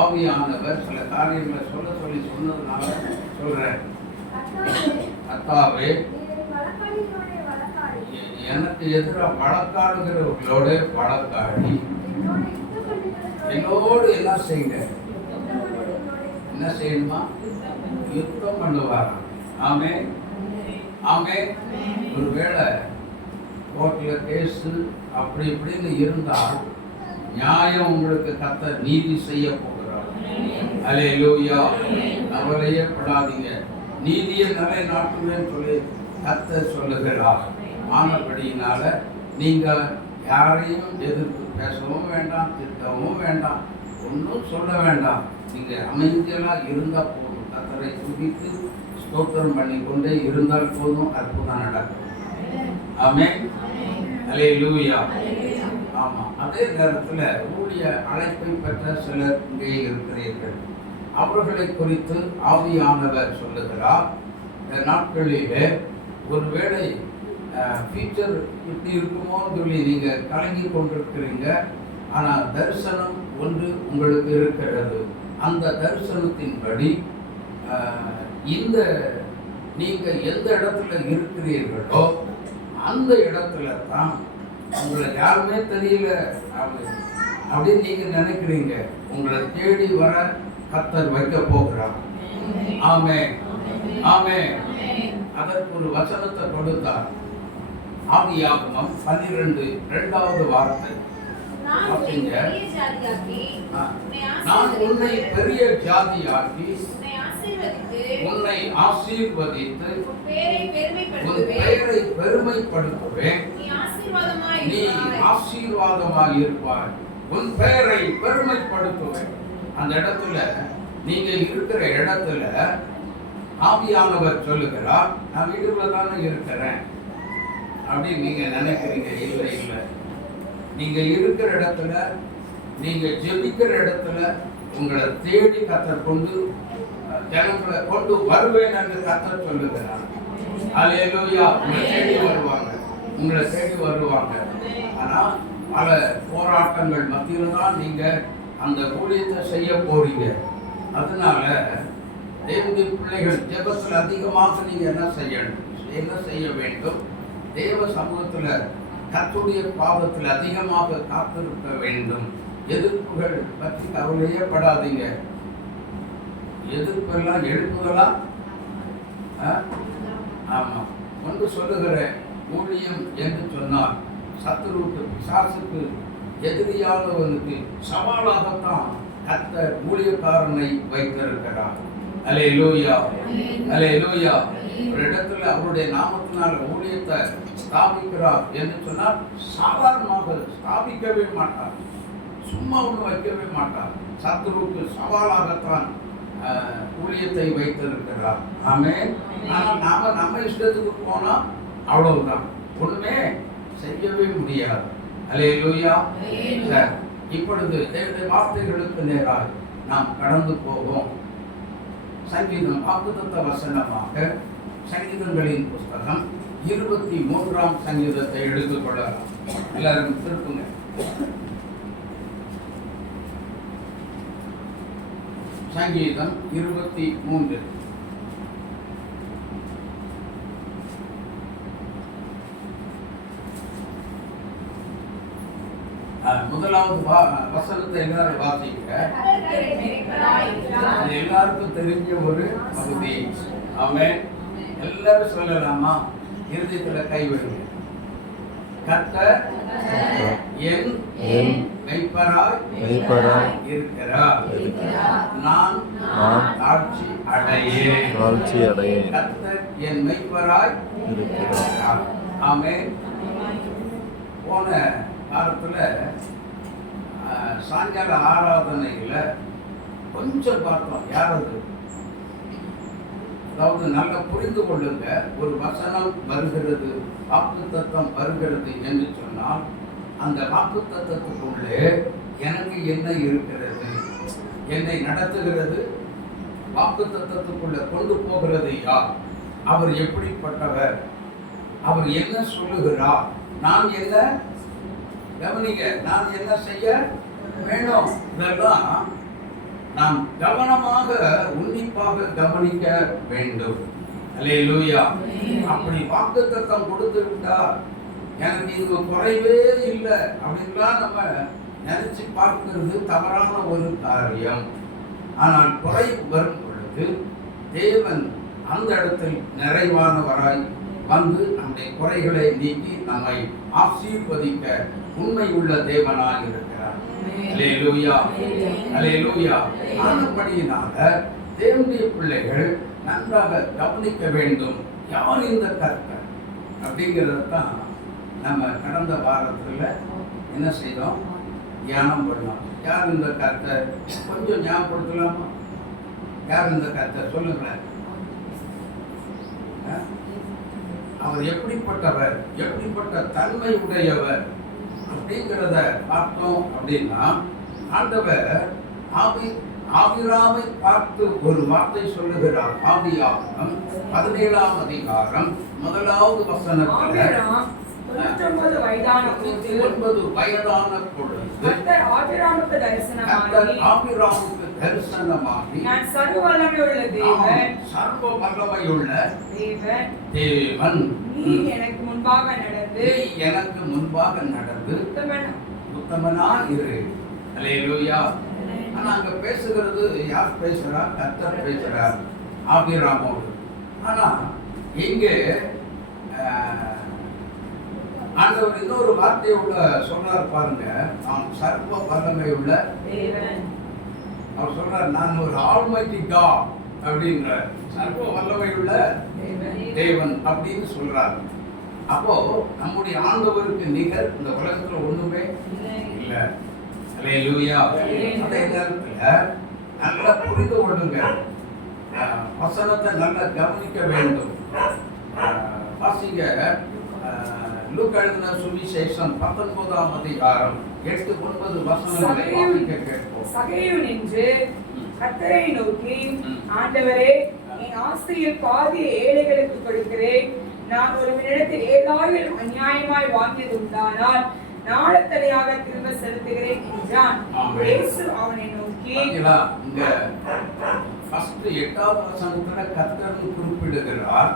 ஆவியானவர் சில காரியங்களை சொல்ல சொல்லி சொன்னதுனால சொல்றேன். கர்த்தாவே, எனக்கு எதிராக வழக்காடுகிறவர்களோட வழக்காடி என்னோடு என்ன செய்யுங்க, என்ன செய்யணுமா? யுத்தம் பண்ணுவாராம். ஆமே ஆமே. ஒருவேளை கோர்ட்ல கேஸு அப்படி இப்படின்னு இருந்தால் நியாயம் உங்களுக்கு கர்த்தர் நீதி செய்ய போகிறார். அல்லேலூயா. கவலையே படாதீங்க, நீதியை நிலைநாட்டுவேன்னு சொல்லி கர்த்தர் சொல்லுகிறார். ஆனபடியினால நீங்க யாரையும் எதிர்த்து பேசவும் வேண்டாம், திட்டவும் வேண்டாம், ஒன்றும் சொல்ல வேண்டாம். நீங்க அமைதியெல்லாம் இருந்தால் போதும். கர்த்தரை துதித்து ஸ்தோத்திரம் பண்ணி கொண்டே இருந்தால் போதும், அற்புதம் நடக்கும். ஆமென். அல்லேலூயா. ஆமாம். அதே நேரத்தில் ஊழிய அழைப்பை பெற்ற சிலர் இங்கே இருக்கிறீர்கள். அவர்களை குறித்து ஆவியானவர் சொல்லுகிறார். இந்த நாட்களிலே ஒருவேளை ஃபியூச்சர் இப்படி இருக்குமோன்னு சொல்லி நீங்கள் கலங்கி கொண்டிருக்கிறீங்க. ஆனால் தரிசனம் ஒன்று உங்களுக்கு இருக்கிறது. அந்த தரிசனத்தின்படி இந்த நீங்கள் எந்த இடத்துல இருக்கிறீர்களோ அந்த இடத்துல தான் உங்களை யாருமே தெரியல அப்படின்னு நீங்கள் நினைக்கிறீங்க. உங்களை தேடி வர கர்த்தர் வைக்க போகிறார். ஆமே ஆமே. அதற்கு ஒரு வசனத்தை கொடுத்தார். ஆதியாகமம் 12 வார்த்தை. நான் உன்னை பெரிய ஜாதியாக்கி உன்னை ஆசீர்வதித்து உன் பெயரை பெருமைப்படுத்துவேன். நீ ஆசீர்வாதமாக இருப்பாய். உன் பெயரை பெருமைப்படுத்துவேன். அந்த இடத்துல நீங்க இருக்கிற இடத்துல ஆவியானவர் சொல்லுகிறார், நான் வீட்டுக்குள்ள தானே இருக்கிறேன் அப்படின்னு நீங்க நினைக்கிறீங்க. இல்லை இல்லை, நீங்க இருக்கிற இடத்துல, நீங்க ஜெபிக்கிற இடத்துல உங்களை தேடி கர்த்தர் கொண்டு ஜனங்களை கொண்டு வருவேன் என்று கர்த்தர் சொல்லுகிறார். அல்லேலூயா. உங்களை தேடி வருவாங்க, உங்களை தேடி வருவாங்க. ஆனால் பல போராட்டங்கள் மத்தியில் தான் நீங்க அந்த ஊழியத்தை செய்ய போறீங்க. அதனால தேவனுடைய பிள்ளைகள் ஜெபத்தில் அதிகமாக நீங்க என்ன செய்ய வேண்டும்? தேவ சமூகத்தில் கர்த்தருடைய பாதத்தில் அதிகமாக காத்திருக்க வேண்டும். எதிர்ப்புகள் பற்றி கவலையே படாதீங்க. எதிர்ப்பெல்லாம் எழுப்புகளா? ஆமா. ஒன்று சொல்லுகிறேன், ஊழியம் என்று சொன்னால் சத்துருவுக்கு, பிசாசுக்கு, எதிரியானவனுக்கு சவாலாகத்தான் கர்த்தர் ஊழியக்காரனை வைத்திருக்கிறார். அல்லேலூயா அல்லேலூயா. ஒரு இடத்துல அவருடைய நாமத்தினால ஊழியத்தை ஸ்தாபிக்கிறார் என்று சொன்னால் சாதாரணமாக ஸ்தாபிக்கவே மாட்டார், சும்மா ஒன்று வைக்கவே மாட்டார். சத்துருவுக்கு சவாலாகத்தான் ஊழியத்தை வைத்திருக்கிறார். ஆமென். ஆனால் நம்ம இஷ்டத்துக்கு போனால் அவ்வளவுதான், ஒன்றுமே செய்யவே முடியாது. அல்லேலூயா. இப்பொழுது தேவனுடைய வார்த்தைகளுக்கு நேராக நாம் கடந்து போவோம். சங்கீதம் வாக்குத்தத்த வசனமாக சங்கீதங்களின் புஸ்தகம் 23ஆம் சங்கீதத்தை எடுத்துக்கொள்ளலாம். எல்லாரும் திருப்புங்க. சங்கீதம் 23. முதலாவது வசனத்தை எல்லாரும் வாசிக்க. எல்லாருக்கும் தெரிஞ்ச ஒரு பகுதி. ஆமென். எல்லாரும் சொல்லலாமா? இருதயத்துல கை வைங்க. கர்த்தர் என் மெய்ப்பராய் இருக்கிறார், நான் தாழ்ச்சி அடையேன். கர்த்தர் என் மெய்ப்பராய் இருக்கிறார். ஆமென். போன காலத்துல சாயங்கால ஆராதனையில கொஞ்சம் பார்த்தோம். யாராவது அதாவது நல்லா புரிந்து கொள்ளுங்க. ஒரு வசனம் வருகிறது, வாக்குத்தத்தம் வருகிறது என்று சொன்னால் அந்த வாக்குத்தத்தத்துக்குள்ளே எனக்கு என்ன இருக்கிறது, என்னை நடத்துகிறது, வாக்குத்தத்தத்துக்குள்ள கொண்டு போகிறது யார், அவர் எப்படிப்பட்டவர், அவர் என்ன சொல்லுகிறார், நான் என்ன கவனிங்க, நான் என்ன செய்ய வேணும், இதெல்லாம் நாம் கவனமாக உன்னிப்பாக கவனிக்க வேண்டும். அல்லேலூயா. அப்படி வாக்குத்தத்தம் கொடுத்து விட்டா எனக்கு இது குறைவே இல்லை அப்படின்லாம் நம்ம நினைச்சு பார்க்கிறது தவறான ஒரு காரியம். ஆனால் குறை வரும் பொழுது தேவன் அந்த இடத்தில் நிறைவானவராய் வந்து நம்முடைய குறைகளை நீக்கி நம்மை ஆசீர்வதிக்க உண்மை உள்ள தேவனாய் இருக்கிறார். அல்லேலூயா, அல்லேலூயா. ஆனபடியினால தேவனுடைய பிள்ளைகள் நன்றாக கவனிக்க வேண்டும். யார் இந்த கர்த்தர் அப்படிங்கிறது தான் நம்ம கடந்த வாரத்தில் என்ன செய்தோம், தியானம் பண்ணலாம். யார் இந்த கர்த்தர் கொஞ்சம் ஞாபகப்படுத்தலாமா? யார் இந்த கர்த்தர் சொல்லுங்களேன். அவர் எப்படிப்பட்டவர், எப்படிப்பட்ட தன்மை உடையவர் அப்படிங்கிறத பார்த்தோம் அப்படின்னா, ஆண்டவர் ஆபிராமை பார்த்து ஒரு வார்த்தை சொல்லுகிறார். ஆதியாகமம் 17ஆம் அதிகாரம் 1வது வசனத்தில் 99 வயதான பொழுது கர்த்தர் ஆபிராமுக்கு தரிசனமாகி நான் சர்வ வல்லமையுள்ள தேவன், சர்வ வல்லமையுள்ள தேவன், நீ எனக்கு முன்பாக நடந்து உத்தமனா இரு. அல்லேலூயா. ஆனா அங்க பேசுகிறது யார் பேசுறா? கர்த்தர் பேசுறார் ஆபிராமோடு. ஆனா இங்கே ஆண்டவர் இன்னொரு வார்த்தையுள்ள சொல்றார் பாருங்க. நாம் சர்வ வல்லமை உள்ள தேவன். அவர் சொல்றார், நான் ஒரு ஆல்மைட்டி காட் அப்படின்ற சர்வ வல்லமை உள்ள தேவன் அப்படின்னு சொல்றார். அப்போ நம்முடைய ஆண்டவருக்கு நிகர் இந்த உலகத்துல ஒண்ணுமே இல்லை. அல்லேலூயா. அதே நேரத்துல நல்லா புரிந்து கொள்ளுங்க, வசனத்தை நல்லா கவனிக்க வேண்டும். வாசிங்க லூக்கா எழுதின சுவிசேஷம் 19ஆம் அதிகாரம் 8-9 வசனங்களை வாசிக்க கேட்போம். சகேயு நின்று கர்த்தரை நோக்கி, ஆண்டவரே, என் ஆஸ்தியில் பாதியை ஏழைகளுக்கு கொடுக்கிறேன். நான் ஒருவனிடத்தில் ஏதாயிலும் அநியாயமாய் வாங்கியது உண்டானால் நாளத்தனையாக திரும்ப செலுத்துகிறேன் என்றான். இயேசு அவனை நோக்கி, இங்க ஃபர்ஸ்ட் 8வது வசனத்துல கர்த்தர் குறிப்பிடுகிறார்.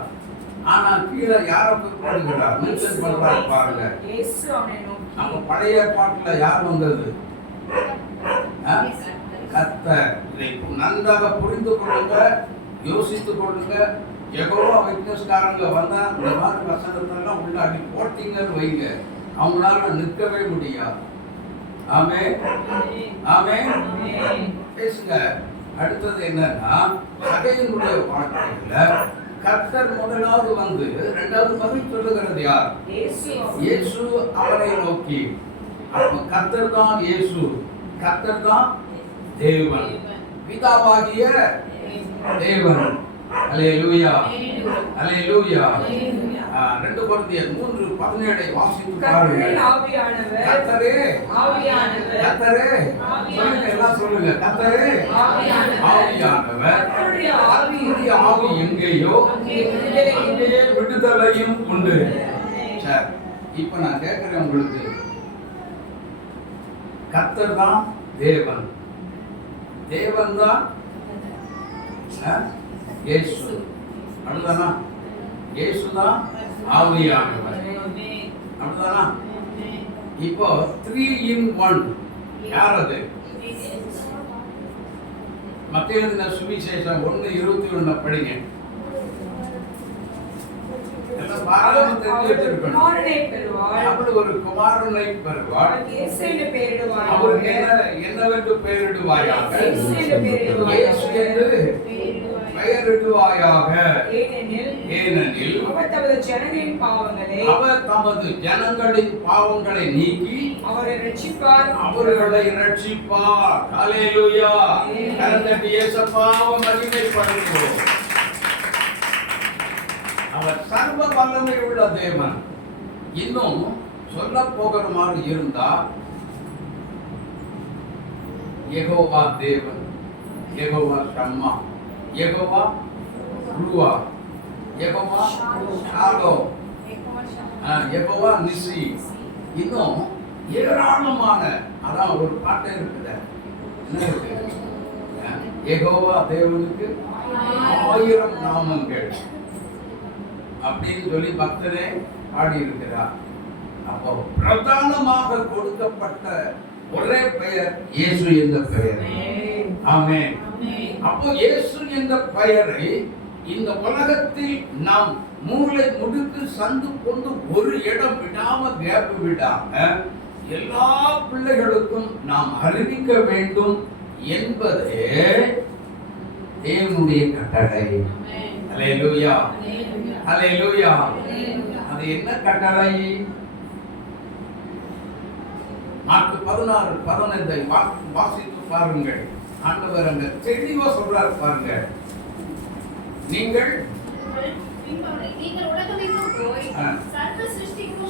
ஆனா கீழே யார குறிப்பிடுகிறார்? மென்ஷன் பண்றாரு பாருங்க. இயேசு அவனை நோக்கி. நம்ம பழைய ஏற்பாட்டுல யார் வந்தது? கர்த்தர். இதை நன்றாக புரிந்து கொள்ளுங்க, யோசித்துக் கொள்ளுங்க. யெகோவா விட்னஸ்காரங்க வந்தா இந்த மாதிரி வசனத்தெல்லாம் உள்ள அடி போட்டீங்கன்னு வைங்க, அவங்களால நிற்கவே முடியாது. ஆமென், ஆமென். பேசுங்க. அடுத்தது என்னன்னா, சகையினுடைய வாழ்க்கையில கர்த்தர் முதலாவது வந்து, இரண்டாவது பதில் சொல்லுகிறது யார்? இயேசு அவரை நோக்கி. அப்ப கர்த்தர் தான் இயேசு, கர்த்தர் தான் தேவன், பிதாவாகிய தேவன். அல்லேலூயா, அல்லேலூயா. 2 கொரிந்தியர் 3:17 வாசித்து பாருங்க. கர்த்தரே ஆவியானவர், கர்த்தரே ஆவியானவர், எல்லாம் சொல்லுங்க. கர்த்தரே ஆவியானவர், கர்த்தருடைய ஆவி எங்கேயோ அங்கே விடுதலையும் உண்டு. சரி, இப்ப நான் கேட்கிறேன் உங்களுக்கு, கர்த்தர் தான் தேவன், தேவன் தான் இயேசு, அப்படிதானா? இயேசு தான் ஆவியானவர், அப்படிதானா? இப்போ 3 in 1 யார் அது? மத்தேயு எழுதின சுவிசேஷம் 1:21 படிங்க. ஒரு குமாரனை பெறுவார், அவருக்கு என்னவென்று பெயரிடுவாயாக? இயேசு என்று பெயரிடுவாயாக. ஏனெனில் அவர் தமது ஜனங்களின் பாவங்களை நீக்கி அவர்களை ரட்சிப்பார். அல்லேலூயா. கரந்தட்டி இயேசுவை மகிமைப்படுத்துவோம். அவர் சர்வ வல்லமை உள்ள தேவன். இன்னும் சொல்ல போகிற மாதிரி இருந்தா, யெகோவா தேவன், யெகோவா ஷம்மா, யெகோவா ரூவா, யெகோவா ஷாலோம், யெகோவா நிசி. இன்னும் ஏராளமான, அதான் ஒரு பாட்டே இருக்குது. என்ன இருக்கு? யெகோவா தேவனுக்கு 1000 நாமங்கள் அப்படின்னு சொல்லி பக்தரே பாடி இருக்கிறார். அப்போ பிரதானமாக கொடுக்கப்பட்ட ஒரே பெயர் இயேசு என்ற பெயர். ஆமென். அப்போ இயேசு என்ற பெயரை இந்த உலகத்தில் நாம் மூளை முடுக்கு சந்து கொண்டு ஒரு இடம் விடாம கேப் விடாம எல்லா பிள்ளைகளுக்கும் நாம் அறிவிக்க வேண்டும் என்பதே தேவனுடைய கட்டளை. அல்லேலூயா, அல்லேலூயா. அது என்ன கட்டளை? மார்க்கு 16:15 வாசித்து பாருங்கள். ஆண்டவர் அங்க தெளிவா சொல்றார் பாருங்க. நீங்கள் உலகமெங்கும் போய்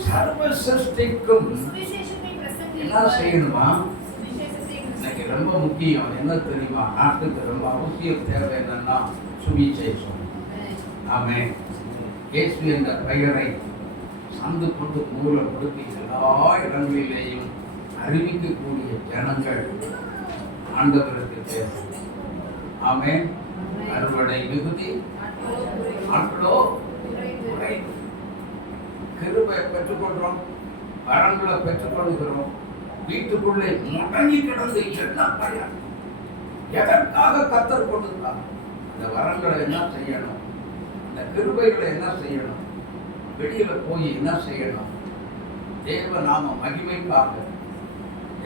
சர்வ சிருஷ்டிக்கும் என்ன செய்யணுமா? இன்னைக்கு ரொம்ப முக்கியம் என்ன தெரியுமா? நாட்டுக்கு ரொம்ப அவசியம் தேவை என்னன்னா சுவிசேஷம். ஆமென். இயேசு என்ற பெயரை சந்து கொண்டு மூலம் கொடுத்து எல்லா இடங்களிலேயும் அறிவிக்கக்கூடிய ஜனங்கள் ஆண்டவருக்கு தேவை. ஆமென். அறுவடை மிகுதி, ஆட்களோ குறைவு. கிருபை பெற்றுக்கொள்றோம், வரங்களை பெற்றுக்கொள்கிறோம். வீட்டுக்குள்ளே முடங்கி கிடந்து என்ன பயன்? எதற்காக கர்த்தர் கொடுத்தார்? இந்த வரங்களை என்ன செய்யணும்? இந்த கிருபைகளை என்ன செய்யணும்? வெளியில போய் என்ன செய்யணும்? தேவ நாம மகிமைக்காக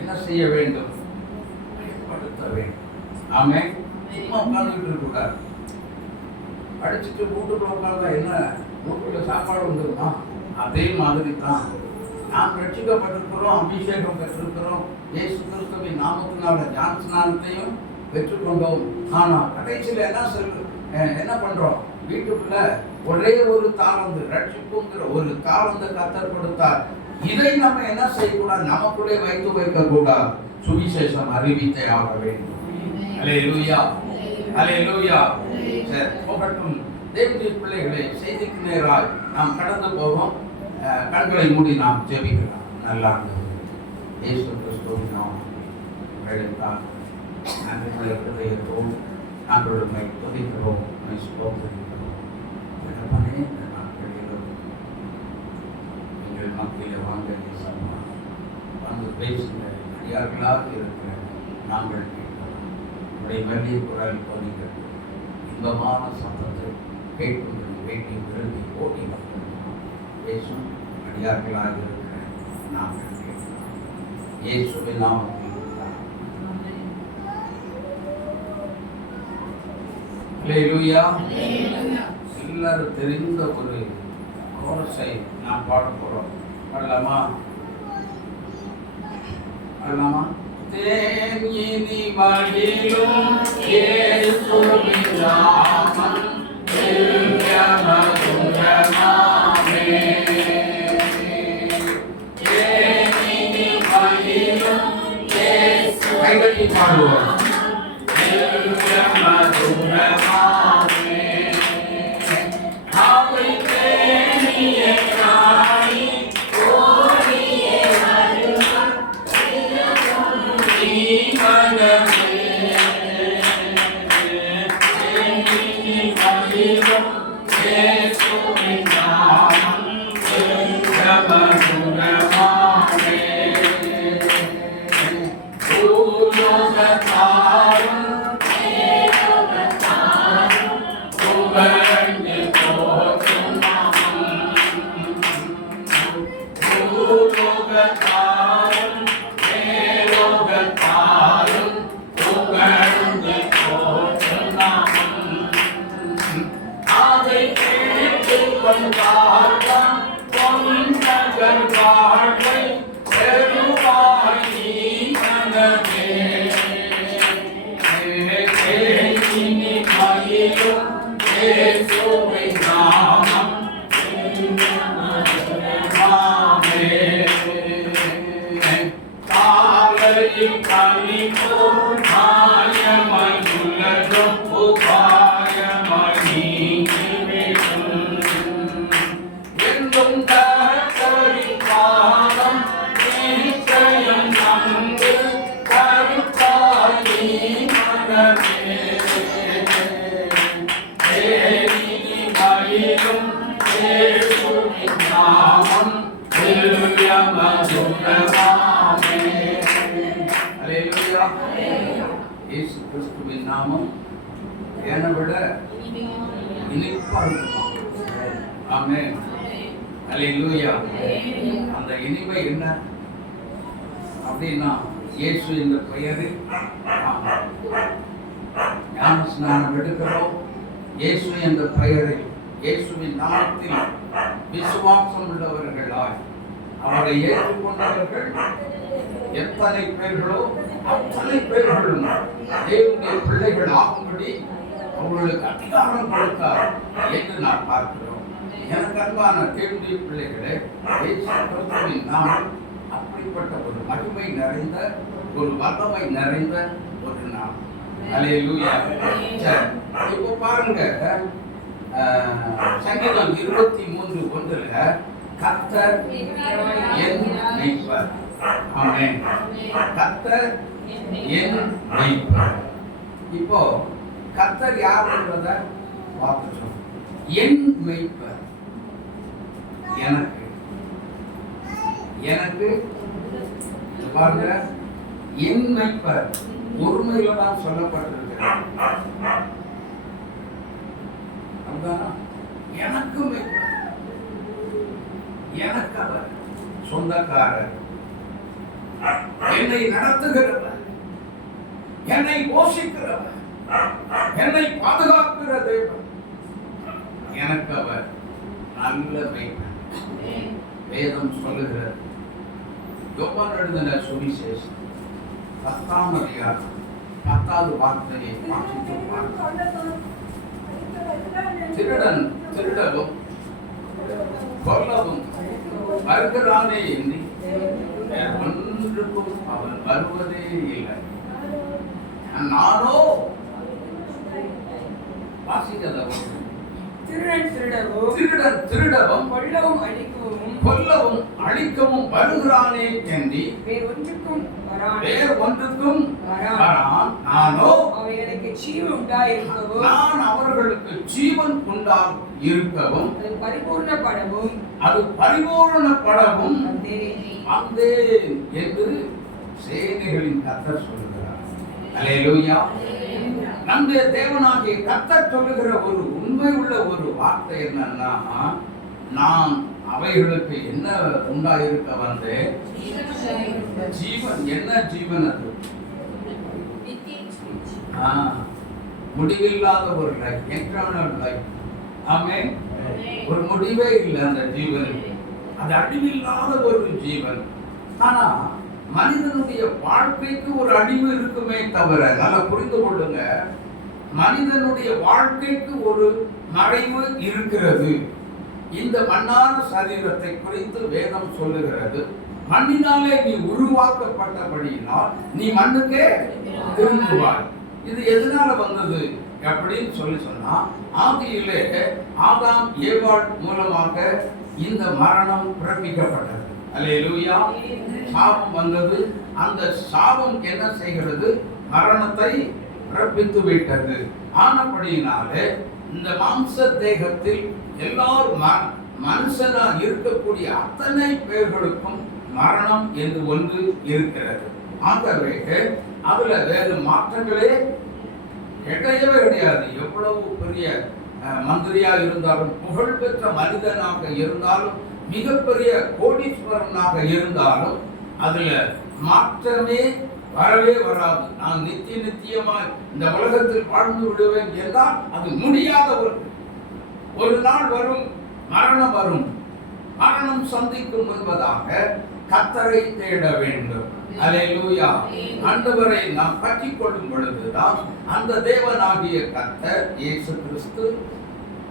என்ன செய்ய வேண்டும்? பயன்படுத்த வேண்டும். ஆமென். சும்மா உட்கார்ந்துட்டு இருக்கக்கூடாது. படிச்சுட்டு வீட்டுக்குள்ள உட்கார்ந்தா என்ன வீட்டுக்குள்ள சாப்பாடு வந்துருமா? அதே மாதிரி தான் நாம் ரட்சிக்கப்பட்டிருக்கிறோம், அபிஷேகம் பெற்றிருக்கிறோம், இயேசு கிறிஸ்துவின் நாமத்தினால ஞானஸ்நானத்தையும் பெற்றுக்கொண்டோம். ஆனா கடைசியில என்ன பண்றோம்? வீட்டுக்குள்ள ஒரே ஒரு தாளந்து, ரட்சிப்புங்கிற ஒரு தாளந்து கர்த்தர் கொடுத்தார். இதை நம்ம என்ன செய்யக்கூடாது? நமக்குள்ளே வைத்து வைக்க கூடாது. சுவிசேஷம் அறிவித்தே ஆக வேண்டும். அல்லேலூயா, அல்லேலூயா. சரி, போகட்டும். தேவனுடைய பிள்ளைகளை செய்திக்கு நேராய் நாம் கடந்து போவோம். கண்களை மூடி நாம் ஜெபிக்கலாம். நல்லா இயேசு கிறிஸ்துவின் நாமத்தில் நாங்கள் இருதயத்தோடு நாங்களுடைய துதிக்கிறோம், ஸ்தோத்திரிக்கிறோம். இந்த நாட்களிலும் எங்கள் மத்தியில் வாங்க வந்து பேசுகிற அடியார்களாக இருக்கிற நாங்கள் கேட்கிறோம். உடைய மெல்லிய குரல் துணிக்கிறது இன்பமான சத்தத்தை கேட்கும் வேண்டி விரும்பி ஓடி பேசும் அடியார்களாக இருக்கிற நாங்கள் கேட்கிறோம். இயேசுவின் நாமத்தில் அல்லேலூயா. எல்லாரும் தெரிந்த ஒரு கோரஸை நாம் பாட போறோம். பாடலாமா? பாடலாமா? தேனினி மகிழும் இயேசுவின் நாமம் திவ்யமதுரமாமே. தேனினி மகிழும் இயேசு. கைதட்டி பாடுவோம். திவ்யமதுரமாமே. அவை தேனிய காணி ஓடியே வருவார் மனமே. தேனினி மகிழும் இயேசுவின் நாமம் திவ்யமதுரமாமே. பூலோகத்தார் தேனிமையிலும் இயேசுவின் நாமம் திவ்ய மதுரமாமே. அல்லேலூயா. இயேசு கிறிஸ்துவின் நாமம் என்னை விட இனிப்பா இருக்குமா? ஆமென். அல்லேலூயா. அந்த இனிமை என்ன அப்படின்னா, இயேசு என்ற பெயரில் ஞான ஸ்நானம் எடுக்கிறோம். இயேசு என்ற பெயரில், இயேசுவின் நாமத்தில் விசுவாசம் உள்ளவர்களாய் அவரை ஏற்றுக்கொண்டவர்கள் எத்தனை பேர்களோ அத்தனை பேர்களும் தேவனுடைய பிள்ளைகள் ஆகும்படி அவர்களுக்கு அதிகாரம் கொடுத்தார் என்று நான் பார்க்கிறோம். எனக்கு அன்பான தேவனுடைய பிள்ளைகளே, இயேசு கிறிஸ்துவின் நாமம் அப்படிப்பட்ட ஒரு மகிமை நிறைந்த, ஒரு வல்லமை நிறைந்த ஒரு நாமம். அல்லேலூயா. இப்போ பாருங்க, சங்கீதம் 23:1 கர்த்தர் என் மேய்ப்பர். ஆமென். கர்த்தர் என் மேய்ப்பர். இப்போ கர்த்தர் யாருன்றத பார்த்துட்டோம். என் மேய்ப்பர், எனக்கு பாருங்க, என் மேய்ப்பர் ஒருமையில தான் சொல்லப்பட்டிருக்கிறது. எனக்கு மேய்ப்பர், எனக்கு அவர் சொந்தக்காரர், என்னை நடத்துகிறவர், என்னை போஷிக்கிறவர், என்னை பாதுகாக்கிற தேவன், எனக்கு அவர் நல்ல மேய்ப்பர். வேதம் சொல்லுகிறது. யோவான் எழுதின சுவிசேஷம் 10ஆம் அதிகாரம் 10வது வார்த்தையை வாசித்து பார்க்கிறோம். திருடன் திருடவும் கொல்லவும் வருகிறானே எண்ணி ஒன்றுக்கும் அவன் வருவதே இல்லை. நானோ வாசிக்கிறத திருடன் திருடவும் கொல்லவும் அழிக்கவும் வருகிறானே எண்ணி வேறு ஒன்றுக்கும் வரான். நானோ அவைகளுக்கு ஜீவன் உண்டாயிருக்கவும், நான் அவர்களுக்கு ஜீவன் உண்டாயிருக்கவும், அது பரிபூரணப்படவும் வந்தேன் என்று சேனைகளின் கர்த்தர் சொல்லுகிறார். அல்லேலூயா. நம்முடைய தேவனாகிய கர்த்தர் சொல்லுகிற ஒரு உண்மை உள்ள ஒரு வார்த்தை என்னன்னா, நான் அவைகளுக்கு என்ன உண்டாயிருக்க வந்தேன்? ஜீவன். என்ன ஜீவன்? அது முடிவில்லாத ஒரு லைஃப், எட்டர்னல் லைஃப். ஆமென். ஒரு முடிவே இல்லை அந்த ஜீவனுக்கு. அது அழிவில்லாத ஒரு ஜீவன். ஆனா மனிதனுடைய வாழ்க்கைக்கு ஒரு அழிவு இருக்குமே தவிர, நல்லா புரிந்து கொள்ளுங்க, மனிதனுடைய வாழ்க்கைக்கு ஒரு மறைவு இருக்கிறது. இந்த மண்ணான சரீரத்தை குறித்து வேதம் சொல்லுகிறது. மண்ணினாலே நீ உருவாக்கப்பட்டபடியினால் நீ மண்ணுக்கே திரும்புவாய். இது எதனால வந்தது அப்படின்னு சொன்னா, ஆதியிலே ஆதாம் ஏவாள் மூலமாக இந்த மரணம் பிறப்பிக்கப்பட்டது. அல்லேலூயா. சாபம் வந்தது. அந்த சாபம் என்ன செய்கிறது? மரணத்தை பிறப்பித்து விட்டது. ஆனபடியினாலே இந்த மாம்ச தேகத்தில் எல்லாரும் மனுஷனா இருக்கக்கூடிய அத்தனை பேர்களுக்கும் மரணம் என்று ஒன்று இருக்கிறது. ஆகவே அதுல வேறு மாற்றங்களே கிடையவே கிடையாது. எவ்வளவு பெரிய மந்திரியா இருந்தாலும், புகழ்பெற்ற மனிதனாக இருந்தாலும், மிகப்பெரிய கோடீஸ்வரனாக இருந்தாலும் அதுல மாற்றமே வரவே வராது. நான் நித்தியமாய் இந்த உலகத்தில் வாழ்ந்து விடுவேன் என்றால் அது முடியாத ஒரு நாள் வரும், மரணம் வரும். மரணம் சந்திக்கும் என்பதாக கர்த்தரை தேட வேண்டும். அல்லேலூயா. ஆண்டவரை நாம் பற்றிக் கொள்ளும் பொழுதுதான் அந்த தேவனாகிய கர்த்தர் இயேசு கிறிஸ்து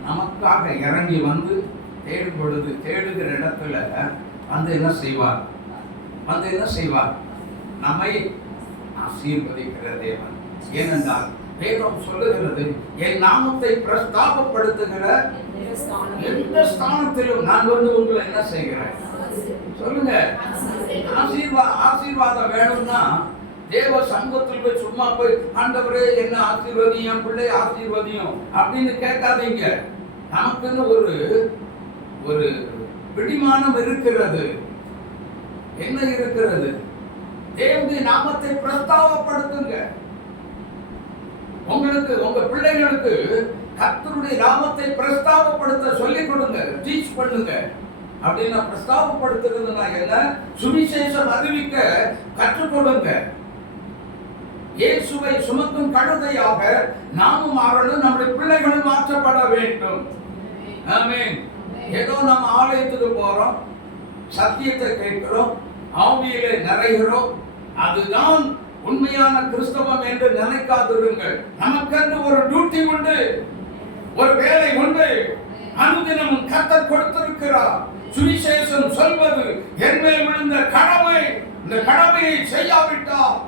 நமக்காக இறங்கி வந்து தேடும் பொழுது, தேடுகிற இடத்துல வந்து என்ன செய்வார்? நம்மை ஆசீர்வதிக்கிற தேவன். ஏனென்றால் வேதம் சொல்லுகிறது, என் நாமத்தை பிரஸ்தாபப்படுத்துகிற எந்த ஸ்தானத்திலும் நான் வந்து உங்களை என்ன செய்கிறேன்? சொல்லுங்க. ஆசீர்வாதம் வேணும்னா தேவ சமூகத்தில் போய் சும்மா போய் ஆண்டவரே என்ன ஆசீர்வதியும், என் பிள்ளை ஆசீர்வதியும் அப்படின்னு கேட்காதீங்க. நமக்குன்னு ஒரு பிடிமானம் இருக்கிறது. என்ன இருக்கிறது? தேவனுடைய நாமத்தை பிரஸ்தாபப்படுத்துங்க. உங்களுக்கு உங்க பிள்ளைகளுக்கு கர்த்தருடைய நாமத்தை பிரஸ்தாபப்படுத்த சொல்லிக் கொடுங்க, டீச் பண்ணுங்க. அப்படின்னா பிரஸ்தாபப்படுத்துறதுன்னா என்ன? சுவிசேஷம் அறிவிக்க கற்றுக் கொடுங்க. இயேசுவை சுமக்கும் கழுதையாக நாமும் மாறணும், நம்முடைய பிள்ளைகளும் மாற்றப்பட வேண்டும். ஆமென். ஏதோ நம்ம ஆலயத்துக்கு போறோம், சத்தியத்தை கேட்கிறோம், ஆவியிலே நிறைகிறோம், அதுதான் உண்மையான கிறிஸ்தவம் என்று நினைக்காதிருங்கள். நமக்கென்று ஒரு டியூட்டி உண்டு, ஒரு வேலை உண்டு. அனுதினமும் கர்த்தர் கொடுத்திருக்கிறார். சுவிசேஷம் சொல்வது என் மேல் விழுந்த கடமை. இந்த கடமையை செய்யாவிட்டால்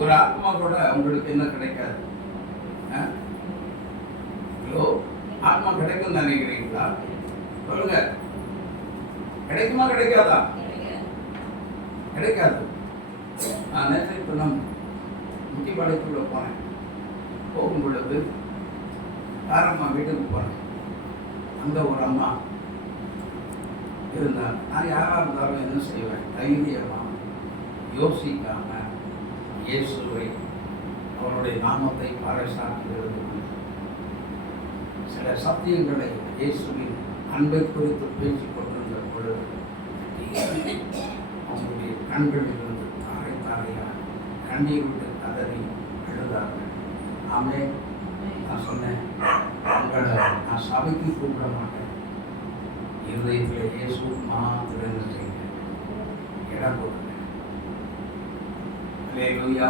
ஒரு ஆத்மா கூட உங்களுக்கு என்ன கிடைக்காது. ஆத்மா கிடைக்கும் நினைக்கிறீங்களா? சொல்லுங்க, கிடைக்குமா கிடைக்காதா? கிடைக்காது. நான் நேற்று இப்போ நான் முக்கியப்பாளையத்துக்குள்ள போனேன். போகும் பொழுது யாரம்மா வீட்டுக்கு போனேன். அங்கே ஒரு அம்மா இருந்தாங்க. நான் யாராக இருந்தாலும் என்ன செய்வேன்? தைரியமாக யோசிக்காம இயேசுவை அவருடைய நாமத்தை பாறைசாற்றுகிறது. சில சத்தியங்களை இயேசுவின் அன்பை குறித்து பேசிக் கொண்டிருந்த பொழுது அவங்களுடைய கண்களிலிருந்து தாரை தாரையாக கண்ணீர் விட்டு கதறி எழுதார்கள். ஆமே, நான் சொன்னேன், உங்களை நான் சபைக்கு கூப்பிட மாட்டேன், இருதயத்தில் இயேசு மாத்திரம் செய்வேன், இடம் கொடுத்தேன். அல்லேலூயா.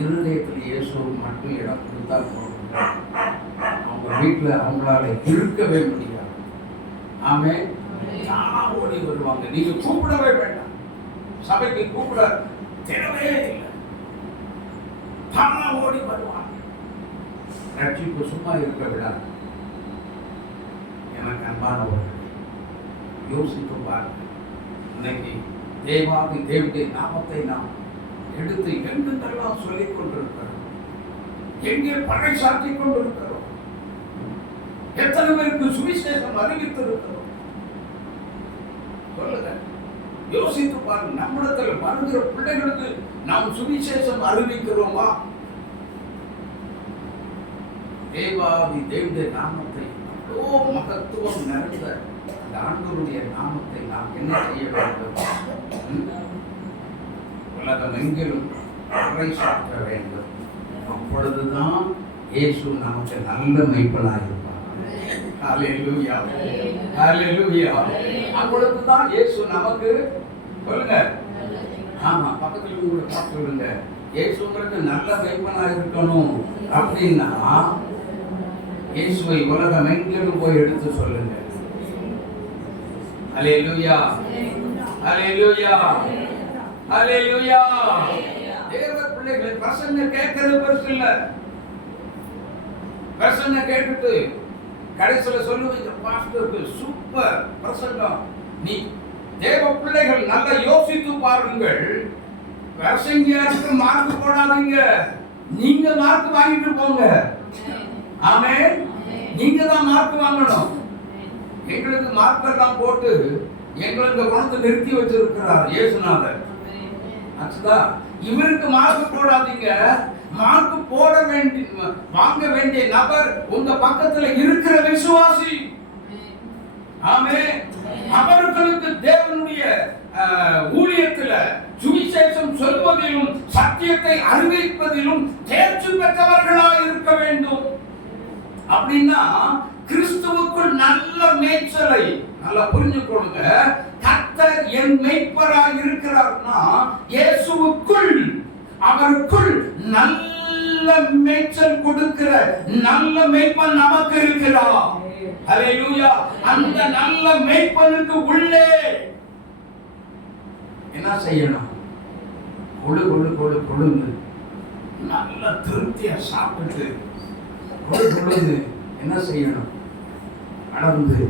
இருதயத்தில் இயேசு மட்டும் இடம் கொடுத்தா போதும். அவங்க வீட்டில் அவங்களால இருக்கவே முடியாது. ஆமே, தானா ஓடி வருவாங்க. நீங்க கூப்பிடவே வேண்டாம், சபைக்கு கூப்பிட தேவையே இல்லை, தானா ஓடி வருவாங்க. ரட்சிப்பு சும்மா இருக்க விடாது. எனக்கு அன்பானவர்கள், யோசித்து பாருங்க. இன்னைக்கு தேவாதி தேவனுடைய நாமத்தை நாம் எடுத்து எங்கெல்லாம் சொல்லிக் கொண்டிருக்கிறோம், எங்கே பறைசாற்றிக் கொண்டிருக்கிறோம், எத்தனை பேருக்கு சுவிசேஷம் அறிவித்திருக்கிறோம். சொல்லுங்க, யோசித்து பாருங்க. நம்மிடத்தில் வருகிற பிள்ளைகளுக்கு நாம் சுவிசேஷம் அறிவிக்கிறோமா? தேவாதி தேவனுடைய நாமத்தை அவ்வளோ மகத்துவம் நிறைந்த அந்த ஆண்டவருடைய நாமத்தை நாம் என்ன செய்ய வேண்டும்? உலகம் எங்கிலும் பறைசாற்ற வேண்டும். அப்பொழுதுதான் இயேசு நமக்கு நல்ல மெய்ப்பனாக இருப்பார். ஹல்லேலூயா, ஹல்லேலூயா. அப்பொழுதுதான் இயேசு நமக்கு, சொல்லுங்க, ஆமா, பக்கத்துல கூட பார்த்து சொல்லுங்க, இயேசுங்களுக்கு நல்ல மெய்ப்பனாக இருக்கணும் அப்படின்னா இயேசுவை உலகம் எங்கிலும் போய் எடுத்து சொல்லுங்க. ஹல்லேலூயா, ஹல்லேலூயா, ஹல்லேலூயா. தேவ பிள்ளைகளை பிரசங்க கேட்கிறது பெருசு இல்ல. பிரசங்க கேட்டுட்டு கடைசியில் சொல்லுவீங்க, பாஸ்டருக்கு சூப்பர் பிரசங்கம். நீ தேவ பிள்ளைகள் நல்லா யோசித்து பாருங்கள். பிரசங்கியாருக்கு மார்க் போடாதீங்க, நீங்க மார்க் வாங்கிட்டு போங்க. ஆமே, நீங்க தான் மார்க் வாங்கணும். எங்களுக்கு மார்க் எல்லாம் போட்டு எங்களுக்கு குணத்தை நிறுத்தி வச்சிருக்கிறார் இயேசுநாதர். இவருக்கு மார்க் போடாதீங்க. மார்க் போட வேண்டிய வாங்க வேண்டிய நபர் உங்க பக்கத்துல இருக்கிற விசுவாசி. ஆமே, அவர்களுக்கு தேவனுடைய ஊழியத்துல சுவிசேஷம் சொல்வதிலும் சத்தியத்தை அறிவிப்பதிலும் தேர்ச்சி பெற்றவர்களாக இருக்க வேண்டும். அப்படின்னா கிறிஸ்துவுக்குள் நல்ல மேய்ச்சலை நல்லா புரிஞ்சுக்கொள்ளுங்க. கர்த்தர் என் மேய்ப்பராக இருக்கிறார்னா இயேசுவுக்குள், அவருக்குள் நல்ல மேய்ச்சல் கொடுக்கிற நல்ல மேய்ப்பன் நமக்கு இருக்கிறார். ஹல்லேலூயா. அந்த நல்ல மேய்ப்பனுக்கு உள்ளே என்ன செய்யணும்? கொழு கொழு கொழு கொழுந்து நல்ல திருப்தியா சாப்பிட்டு கொழு கொழுந்து என்ன செய்யணும்? நடந்து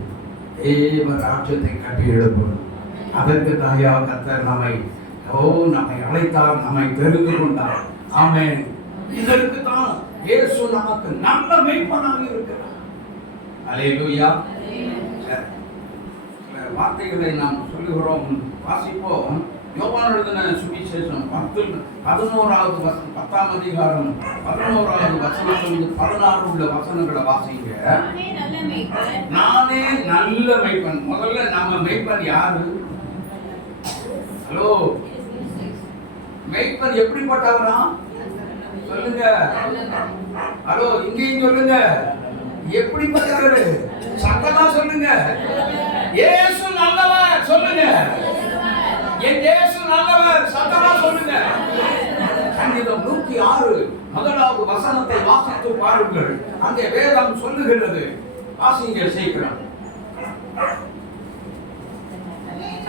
தேவ ராஜ்யத்தை கட்டி எழுப்பணும். அதற்கு தாயா கர்த்தர் நம்மை நம்மை அழைத்தார், நம்மை தெரிந்து கொண்டார். ஆமென். இதற்கு தான் இயேசு நமக்கு நல்ல மேய்ப்பனாக இருக்கிறார். அல்லேலூயா. சில வார்த்தைகளை நாம் சொல்லுகிறோம், வாசிப்போம். யோவான் எழுதின சுவிசேஷம் 11வது வசனம், 10ஆம் அதிகாரம் 11வது வசனத்திலிருந்து 16 உள்ள வசனங்களை வாசிங்க. நானே நல்ல மேய்ப்பன். முதல்ல நம்ம மேய்ப்பன் யாரு? ஹலோ, மேய்ப்பன் எப்படிப்பட்டவரா சொல்லுங்க. ஹலோ, இங்கேயும் சொல்லுங்க. எப்படிப்பட்டவர்? சத்தமா சொல்லுங்க. இயேசு நல்லவர். சொல்லுங்க. என் இயேசு நல்லவர். சத்தமா சொல்லுங்க. சங்கீதம் 106 முதலாவது வசனத்தை வாசித்து பாருங்கள். அங்கே வேதம் சொல்லுகிறது. வாசிங்க சீக்கிரம்.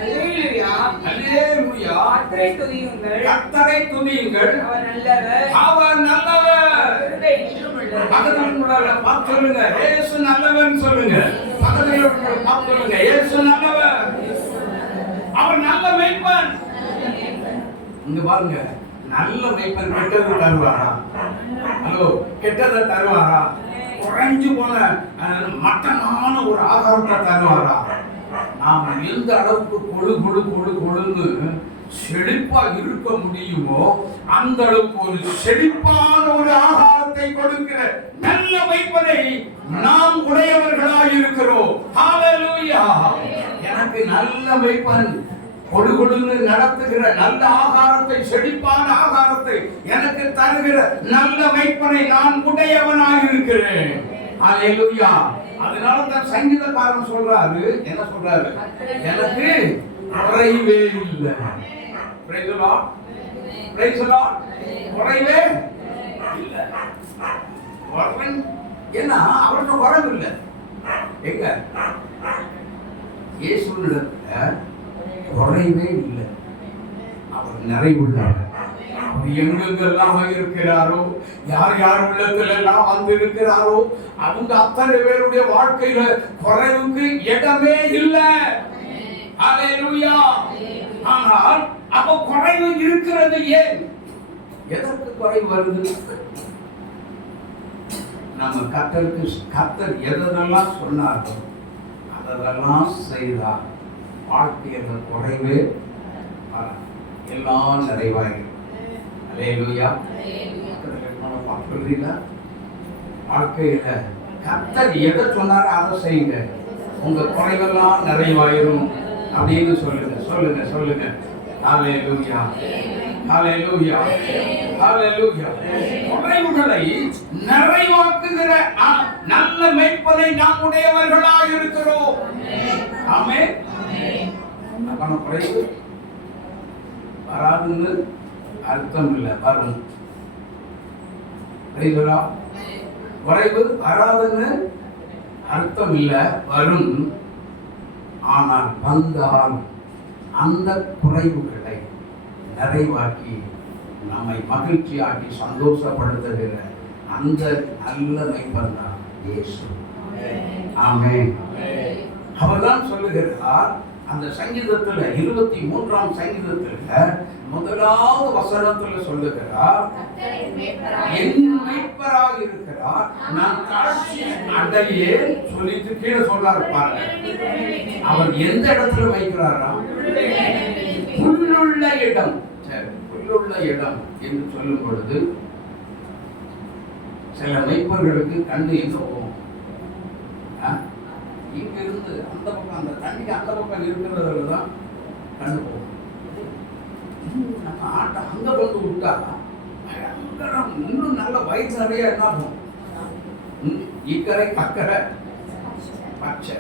அல்லேலூயா. அல்லேலூயா. கர்த்தரை துதியுங்கள். கர்த்தரை துதியுங்கள். அவர் நல்லவர். அவர் நல்லவர். கிருபை என்றும் உள்ளது. பக்கத்துல உள்ளவரை பார்த்து சொல்லுங்க. இயேசு நல்லவர்னு சொல்லுங்க. பக்கத்துல உள்ளவரை பார்த்து சொல்லுங்க. இயேசு நல்லவர். அவர் நல்ல மேய்ப்பன். இங்க பாருங்க, நல்ல மேய்ப்பன் கெட்டதை தருவாரா? ஹலோ, கெட்டதை தருவாரா? குறைஞ்சு போன மட்டமான ஒரு ஆகாரத்தை தருவாரா? நாம் எந்த அளவுக்கு கொழுன்னு செழிப்பா இருக்க முடியுமோ அந்த அளவுக்கு ஒரு செழிப்பான ஒரு ஆகாரத்தை கொடுக்கிற நல்ல மேய்ப்பனை நாம் உடையவர்களாய் இருக்கிறோம். ஹல்லேலூயா. எனக்கு நல்ல மேய்ப்பன் கொடுன்னு நடத்துகிற நல்ல ஆகாரத்தை, செழிப்பான ஆகாரத்தை எனக்கு தருகிற நல்ல மேய்ப்பனை நான் உடையவனாய் இருக்கிறேன். ஹல்லேலூயா. அதனால தான் சங்கீதக்காரன் சொல்றாரு, என்ன சொல்றாரு? எனக்கு குறைவே இல்லை. Praise the Lord. Praise the Lord. குறைவே இல்லை. ஏன்னா அவருக்கு குறைவு இல்லை. எங்க இயேசுவிடத்துல குறைவே இல்லை. அவர் நிறைவுள்ளவர். அவர் எங்கெங்கெல்லாம் இருக்கிறாரோ, யார் யார் உள்ளத்துல எல்லாம் வந்து இருக்கிறாரோ அவங்க அத்தனை பேருடைய வாழ்க்கையில குறைவுக்கு இடமே இல்லை. ஹல்லேலூயா. ஆனால் அப்ப குறைவு இருக்கிறது ஏன்? எதற்கு குறைவு வருது? நம்ம கர்த்தர் எதெல்லாம் சொன்னாரோ அதெல்லாம் செய்தார். வாழ்க்கையில குறைவே எல்லாம் நிறைவாகிறது. அல்லேலூயா. வாழ்க்கையில கர்த்தர் எதை சொன்னாரோ அதை செய்யுங்க, உங்க குறைவெல்லாம் நிறைவாயிரும் அப்படின்னு சொல்லுங்க. சொல்லுங்க சொல்லுங்க. ஹல்லேலூயா. ஹல்லேலூயா. ஹல்லேலூயா. குறைவுகளை நிறைவாக்குகிற நல்ல மேய்ப்பனை நாம் உடையவர்களாக இருக்கிறோம். ஆமென். நம்ம குறைவு வராதுன்னு அர்த்தம் இல்லை, வரும். குறைவு வராதுன்னு அர்த்தம் இல்லை, வரும். ஆனால் வந்தால் அந்த குறைவுகளை நிறைவாக்கி நம்மை மகிழ்ச்சியாக்கி சந்தோஷப்படுத்துகிற அந்த நல்ல மேய்ப்பன் தான் இயேசு. ஆமென். அவர்தான் சொல்லுகிறார் அந்த சங்கீதத்துல 23ஆம் சங்கீதத்துல முதலாவது வசனத்துல சொல்லுகிறார், என் மேய்ப்பராக இருக்கிறார், நான் தாழ்ச்சி அடையேன் சொல்லிட்டு கீழே சொல்றாரு பாருங்க. அவர் எந்த இடத்துல வைக்கிறாரா? புல்லுள்ள இடம். புல்லுள்ள இடம் என்று சொல்லும் பொழுது சில மேய்ப்பர்களுக்கு கண்ணு எங்க போகும்? இங்க இருந்து அந்த பக்கம், அந்த தண்ணிக்கு அந்த பக்கம் இருக்கிறதுல தான் கண்ணு போகும். நம்ம ஆட்டை அங்க கொண்டு விட்டா இன்னும் நல்ல வயசு நிறைய என்ன ஆகும்? இக்கரை அக்கறை பச்சை,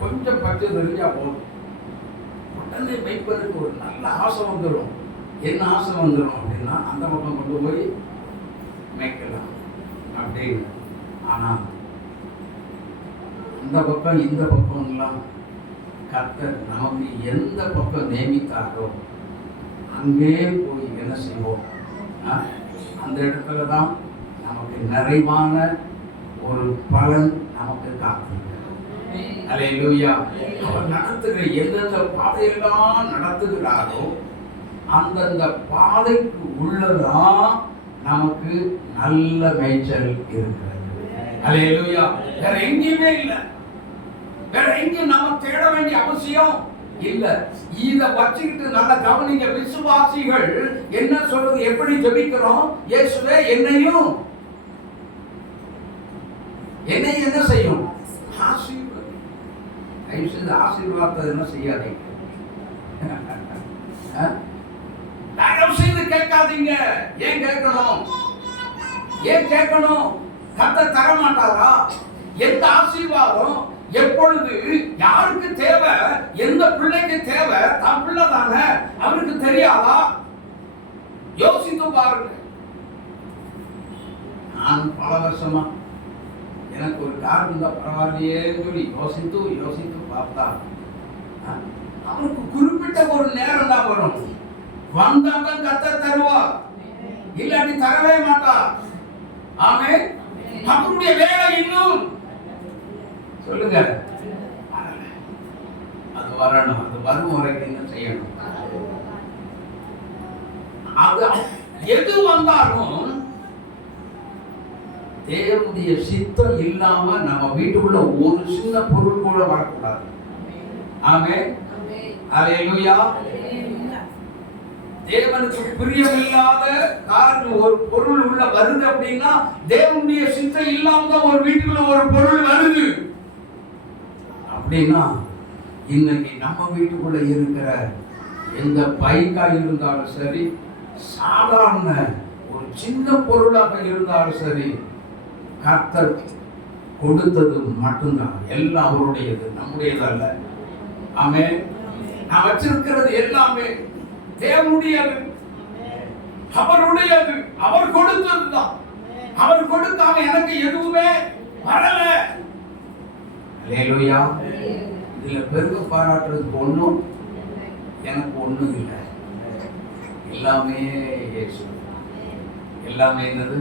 கொஞ்சம் பச்சை தெரிஞ்சா போதும். உடனே வைப்பதற்கு ஒரு நல்ல ஆசை வந்துடும். என்ன ஆசை வந்துடும் அப்படின்னா அந்த பக்கம் கொண்டு போய் மேய்க்கலாம் அப்படின்னு. ஆனால் இந்த பக்கம் இந்த பக்கம்லாம் கர்த்தர் நமக்கு எந்த பக்கம் நியமித்தாரோ அங்கே போய் என்ன செய்வோம்? அந்த இடத்துல தான் நமக்கு நிறைவான ஒரு பலன் நமக்கு காத்திருக்கிறது. அல்லேலூயா. அவர் நடத்துகிற எந்தெந்த பாதையெல்லாம் நடத்துகிறாரோ அந்தந்த பாதைக்கு உள்ளதான் நமக்கு நல்ல மேய்ச்சல் இருக்கிறது. அல்லேலூயா. வேற எங்கேயுமே இல்லை, வேற எங்கேயும் நம்ம தேட வேண்டிய அவசியம் இல்ல. இத வச்சுக்கிட்டு நல்ல கவனிங்க. விசுவாசிகள் என்ன சொல்றது, எப்படி ஜெபிக்கிறோம்? இயேசுவே என்னையும் என்ன செய்யும்? ஆசீர்வாதம். தயவு செய்து ஆசீர்வாதத்தை என்ன செய்யாதீங்க, தயவு செய்து கேட்காதீங்க. ஏன் கேட்கணும்? கர்த்தர் தர மாட்டாரா? எந்த ஆசீர்வாதம் எப்பொழுது யாருக்கு தேவை, எந்த பிள்ளைக்கு தேவை? தன் பிள்ளை தானே, அவருக்கு தெரியாதா? யோசித்து பாருங்க. நான் பல வருஷமா எனக்கு ஒரு கார் இருந்தா பரவாயில்லையே சொல்லி யோசித்து பார்த்தா அவருக்கு குறிப்பிட்ட ஒரு நேரம் தான் வரும். வந்தாதான் கர்த்தர் தருவா, இல்லாட்டி தரவே மாட்டா. ஆமென். அவருடைய வேலை இன்னும் சொல்லுங்க, அது வரணும். அது வரும் வரைக்கும் என்ன செய்யணும்? அது எது வந்தாலும் தேவனுடைய சித்தம் இல்லாம நம்ம வீட்டுக்குள்ள ஒரு சின்ன பொருள் கூட வரக்கூடாது. ஆமென். அல்லேலூயா. தேவனுக்கு பிரியமில்லாத காரணம் ஒரு பொருள் உள்ள வருது அப்படின்னா தேவனுடைய சித்தம் இல்லாம தான் ஒரு வீட்டுக்குள்ள ஒரு பொருள் வருது அப்படின்னா, இன்னைக்கு நம்ம வீட்டுக்குள்ள இருக்கிற எந்த பைக்கா இருந்தாலும் சரி, சாதாரண ஒரு சின்ன பொருளாக இருந்தாலும் சரி, கர்த்தர் கொடுத்தது மட்டும்தான். எல்லாம் அவருடையது, நம்முடையது அல்ல. ஆமென். நான் வச்சிருக்கிறது எல்லாமே தேவனுடையது, அவருடையது, அவர் கொடுத்ததுதான். அவர் கொடுக்காம எனக்கு எதுவுமே வரல. அல்லேலூயா. இதுல பெருமை பாராட்டுறதுக்கு ஒண்ணும் எனக்கு ஒண்ணும் இல்லை. எல்லாமே இயேசு. எல்லாமே என்னது?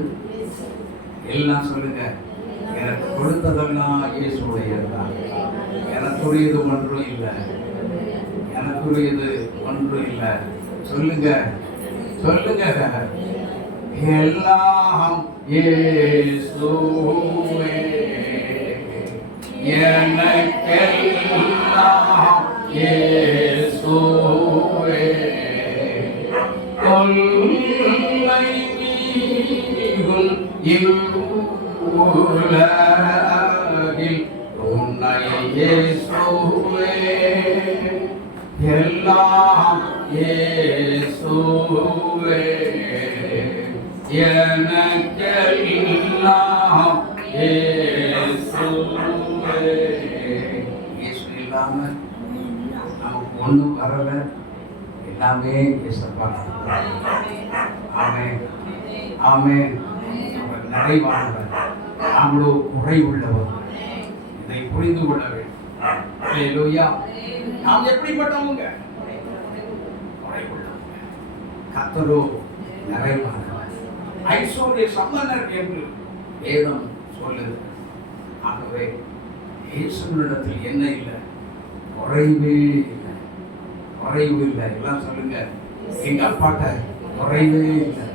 எல்லாம் சொல்லுங்க, எனக்கு கொடுத்ததெல்லாம் இயேசுடையதுதான். எனக்குரியது ஒன்றும் இல்லை, எனக்குரியது ஒன்றும் இல்லை. சொல்லுங்க, எல்லாம் இயேசுவே, எனக்கெல்லாம் இயேசுவே. கொள்ளை நீகும் இவ்வுலகில் உன்னை இயேசுவே, எல்லாம் இயேசுவே, எனக்கெல்லாம் இயேசுவே. இயேசு இல்லாம நமக்கு ஒண்ணும் வரல. எல்லாமே இயேசப்பா. ஆமென். ஆமென். அவர் நிறைவானவர், நாமளோ குறைவுள்ளவர். இதை புரிந்து கொள்ள வேண்டும். அல்லேலூயா. நாம் எப்படிப்பட்டவங்க? குறைவுள்ளவங்க. கர்த்தரோ நிறைவானவர், ஐஸ்வர்ய சம்பன்னர் என்று வேதம் சொல்லுது. ஆகவே இயேசுவினிடத்தில் என்ன இல்லை? குறைவே இல்லை, குறைவு இல்லை. எல்லாம் சொல்லுங்க, எங்க அப்பாட்ட குறைவே இல்லை,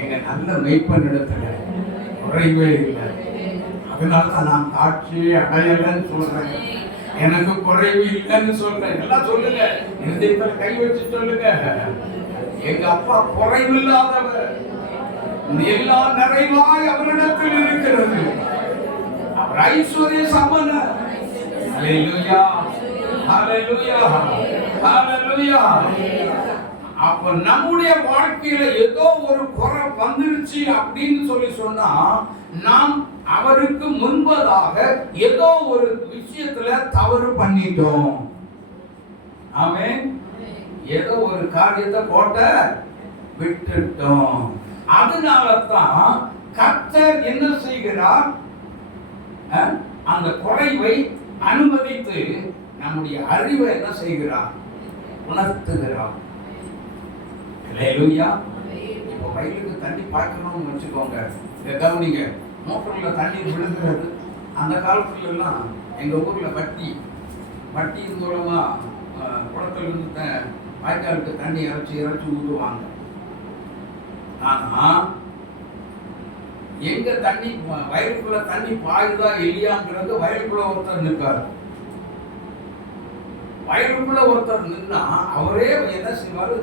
எங்க நல்ல மெய்ப்பனிடத்துல குறைவே இல்லை. அதனால்தான் நான் காட்சி அடையலன்னு சொல்றேன், எனக்கு குறைவு இல்லைன்னு சொல்றேன். எல்லாம் சொல்லுங்க, இருதயத்துல கை வச்சு சொல்லுங்க, எங்க அப்பா குறைவில்லாதவர், எல்லாம் நிறைவாய் அவரிடத்தில் இருக்கிறது. அவர் ஐஸ்வர்ய சம்பன்னர். ஹல்லேலூயா, ஹல்லேலூயா, ஹல்லேலூயா. அப்ப நம்முடைய வாழ்க்கையில ஏதோ ஒரு குறை வந்துருச்சு அப்படின்னு சொன்னா, நாம் அவருக்கு முன்பதாக ஏதோ ஒரு விஷயத்துல தவறு பண்ணிட்டோம். ஆமென். ஏதோ ஒரு காரியத்தை போட்ட விட்டுட்டோம். அதனாலதான் கர்த்தர் என்ன செய்கிறார்? அந்த குறைவை அனுமதித்து நம்முடைய அறிவை என்ன செய்கிறார்? உணர்த்துகிறார். அல்லேலூயா. இப்போ வயலுக்கு தண்ணி பாய்க்கணும்னு வச்சுக்கோங்க, கவனிங்க. மோட்டர்ல தண்ணி விழுகிறது. அந்த காலத்துல எல்லாம் எங்க ஊர்ல வட்டி மூலமா குளத்துல இருந்து வாய்க்காலுக்கு தண்ணி இறைச்சி ஊற்றுவாங்க. ஆனா எங்க தண்ணி வயலுக்குள்ள தண்ணி பாயுதா இல்லையாங்கிறது வயலுக்குள்ள ஒருத்தர் நிற்காரு. வயலுக்குள்ள ஒருத்தர் நின்னா அவரே என்ன செய்வாரு,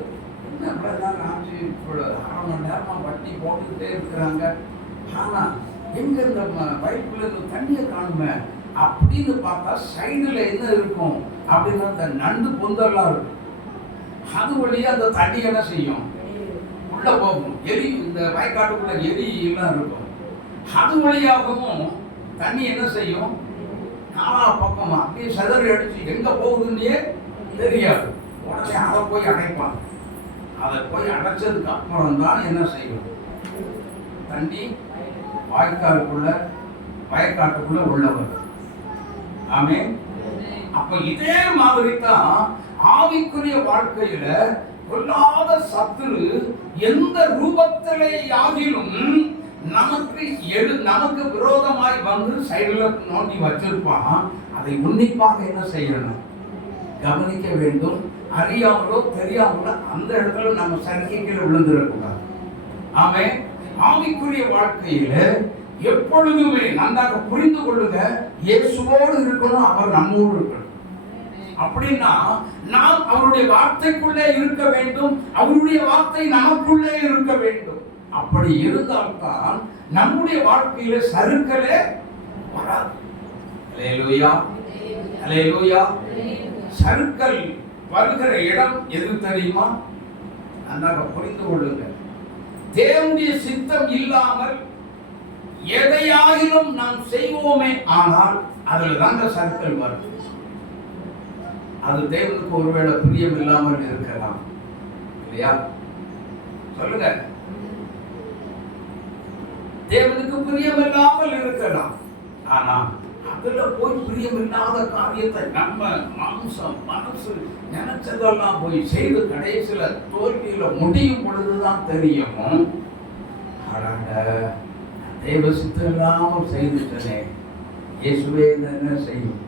என்ன இவ்வளவுதான் ஆச்சு, அரை மணி நேரமா வட்டி போட்டுக்கிட்டே இருக்கிறாங்க, ஆனா எங்க இந்த வயலுக்குள்ள இந்த தண்ணியை காணுமே அப்படின்னு பார்த்தா சைடுல என்ன இருக்கும் அப்படின்னா அந்த நண்டு பொந்தெல்லாம் இருக்கும். அது வழியா அந்த தண்ணி என்ன செய்யும், உள்ள போகும். எலி, இந்த வயக்காட்டுக்குள்ள எலி எல்லாம் இருக்கும். அது வழியாகவும் தண்ணி என்ன செய்யும், நாலா பக்கமா அப்படியே சதறி அடிச்சு எங்க போகுதுன்னே தெரியாது. உடனே அதை போய் அடைப்பாங்க. அதை போய் அடைச்சதுக்கு அப்புறம் தான் என்ன செய்யும், தண்ணி வாய்க்காலுக்குள்ள வயக்காட்டுக்குள்ள உள்ளவர். ஆமே. அப்ப இதே மாதிரி தான் ஆவிக்குரிய வாழ்க்கையில கொல்லாத சத்துரு எந்த ரூபத்திலே யாகிலும் நமக்கு விரோதமாய் வந்து சைடுல நோண்டி வச்சிருப்பான். அதை உன்னிப்பாக என்ன செய்யணும், கவனிக்க வேண்டும். அறியாமலோ தெரியாமலோ அந்த இடத்துல நம்ம சர்க்கையில விழுந்துடக்கூடாது. ஆமே. ஆவிக்குரிய வாழ்க்கையில எப்பொழுதுமே நன்றாக புரிந்து கொள்ளுங்க, இயேசுவோடு இருக்கணும், அவர் நம்மோடு இருக்கணும். அப்படின்னா நாம் அவருடைய வார்த்தைக்குள்ளே இருக்க வேண்டும், அவருடைய வார்த்தை நமக்குள்ளே இருக்க வேண்டும். அப்படி இருந்தால்தான் நம்முடைய வாழ்க்கையில சறுக்கலே வராது. அல்லேலூயா, அல்லேலூயா. சறுக்கல் வருகிற இடம் எது தெரியுமா? நன்றாக புரிந்து கொள்ளுங்க. தேவனுடைய சித்தம் இல்லாமல் எதையாயிலும் நாம் செய்வோமே ஆனால் அதில் தாங்க சறுக்கல் வரும். அது தேவனுக்கு ஒருவேளை பிரியம் இல்லாமல் இருக்கலாம் இல்லையா? சொல்லுங்க. தேவனுக்கு பிரியம் இல்லாமல் இருக்கலாம். ஆனா அதுல போய் பிரியம் இல்லாத காரியத்தை நம்ம மாம்சம் மனசு நினைச்சதெல்லாம் போய் செய்து கடைசியில தோல்வியில முடியும் பொழுதுதான் தெரியும், தேவ சித்தம் இல்லாமல் செய்துட்டனே, இயேசுவே என்ன செய்யும்.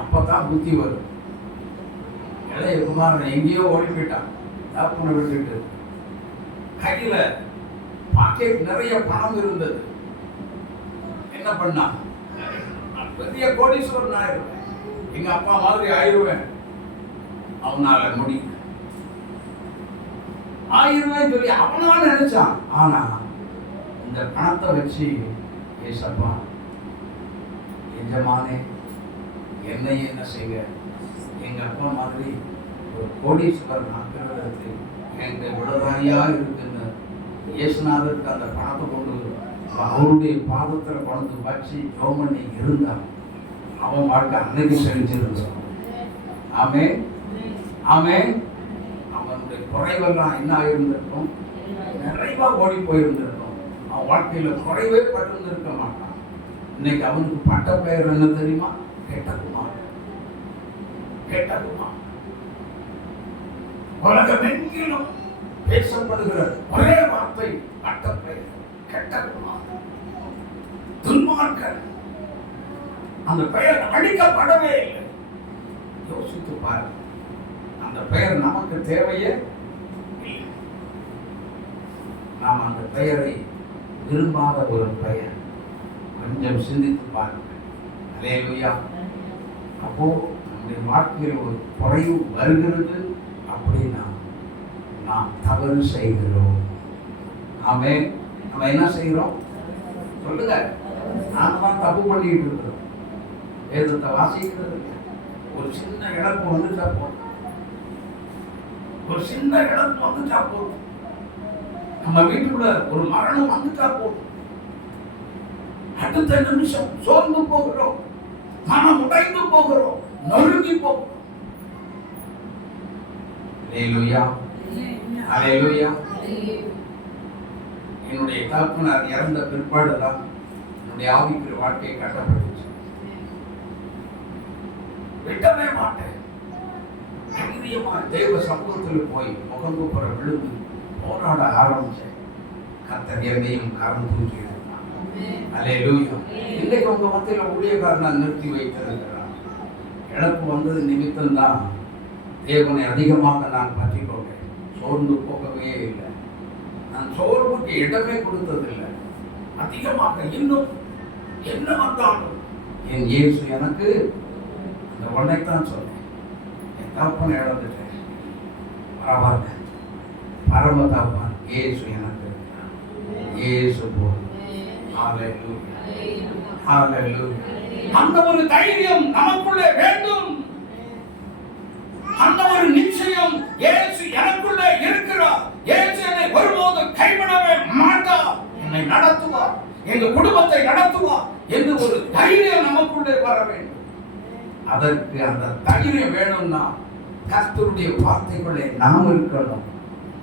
அப்பதான் புத்தி வரும். இளைய குமாரன் எங்கேயோ ஓடி போயிட்டான், தாப்புனை விட்டுட்டு. கையில பாக்கெட் நிறைய பணம் இருந்தது. என்ன பண்ணா, பெரிய கோடீஸ்வரன் ஆயிடுவேன், எங்க அப்பா மாதிரி ஆயிடுவேன், அவனால முடியும் ஆயிடுவேன் சொல்லி அவனா நினைச்சான். ஆனா இந்த பணத்தை வச்சு ஏசப்பா எஜமானே என்னை என்ன செய்ய, எங்க அப்பா மாதிரி ஒரு கோடீஸ்வரன் ஆக்கிறதுக்கு எங்க விடவாரியா இருக்குன்னு இயேசுநாதருக்கு அந்த பணத்தை கொண்டு அவருடைய பாதத்தில் கொண்டு வச்சு ஜெபம் பண்ணி இருந்தான். அவன் வாழ்க்கை அன்னைக்கு செழிச்சிருந்தான். ஆமே, ஆமே. அவனுடைய குறைவெல்லாம் என்ன ஆயிருந்திருக்கும், நிறைவா ஓடி போயிருந்திருக்கும். அவன் வாழ்க்கையில குறைவே பட்டிருந்திருக்க மாட்டான். இன்னைக்கு அவனுக்கு பட்ட பெயர் என்ன தெரியுமா? கெட்டகுமார். கெட்டகுமார். உலகமெங்கிலும் பேசப்படுகிற ஒரே வார்த்தை பட்ட பெயர் கெட்டகுமார், துன்மார்க்கன். அந்த பெயர் அழிக்கப்படவே இல்லை. யோசித்து பாரு, அந்த பெயர் நமக்கு தேவையே இல்லை. நாம் அந்த பெயரை விரும்பாத ஒரு பெயர். கொஞ்சம் சிந்தித்து பாருங்க. அல்லேலூயா. அப்போ நம்முடைய வாழ்க்கையில் ஒரு குறைவு வருகிறது அப்படின்னா நாம் தவறு செய்கிறோம். ஆமே. நம்ம என்ன செய்கிறோம் சொல்லுங்க? நாம தான் தப்பு பண்ணிட்டு இருக்கிறோம். வேதத்தை வாசிக்கிறது இல்லை. ஒரு சின்ன இழப்பு வந்துட்டா போதும், ஒரு சின்ன இழப்பு வந்துட்டா போதும், நம்ம வீட்டுக்குள்ள ஒரு மரணம் வந்துட்டா போதும், அடுத்த நிமிஷம் சோர்ந்து போகிறோம், மனம் உடைந்து போகிறோம், நொறுங்கி போகிறோம். அல்லேலூயா, அல்லேலூயா. என்னுடைய தகப்பனார் இறந்த பிற்பாடுதான் என்னுடைய ஆவிக்குரிய வாழ்க்கையை கட்டப்பட்டுச்சு. விட்டவே மாட்டேன். தைரியமா தேவ சமூகத்தில் போய் முகங்குப்புற விழுந்து போராட ஆரம்பிச்சேன். கர்த்தர் என்னையும் கரம் தூக்கி இருந்தான். அல்லேலூயா. இன்னைக்கு உங்க மத்தியில ஊழியக்காரனா நிறுத்தி வைத்திருக்கிறார். இழப்பு வந்தது நிமித்தம் தான் தேவனை அதிகமாக நான் பற்றிக் கொண்டேன். சோர்ந்து போகவே இல்லை. நான் சோர்வுக்கு இடமே கொடுத்ததில்லை. அதிகமாக இன்னும் என்ன வந்தாலும் என் இயேசு எனக்கு அந்த ஒன்றைத்தான் சொன்னேன். என் தகப்பனை இழந்துட்டேன், பரவாயில்ல, பரம தகப்பன் இயேசு எனக்கு இருக்கிறார். இயேசு போதும். ஹல்லேலூயா, ஹல்லேலூயா. அந்த ஒரு தைரியம் நமக்குள்ளே வேண்டும். அந்த ஒரு நிச்சயம், இயேசு எனக்குள்ளே இருக்கிறார். இயேசு என்னை ஒருபோதும் கைவிடவே மாட்டார். என்னை நடத்துவார், எங்க குடும்பத்தை நடத்துவார் என்று ஒரு தைரியம் நமக்குள்ளே வர வேண்டும். அதற்கு அந்த தைரியம் வேணும்னா கர்த்தருடைய வார்த்தைக்குள்ளே நாம் இருக்கணும்.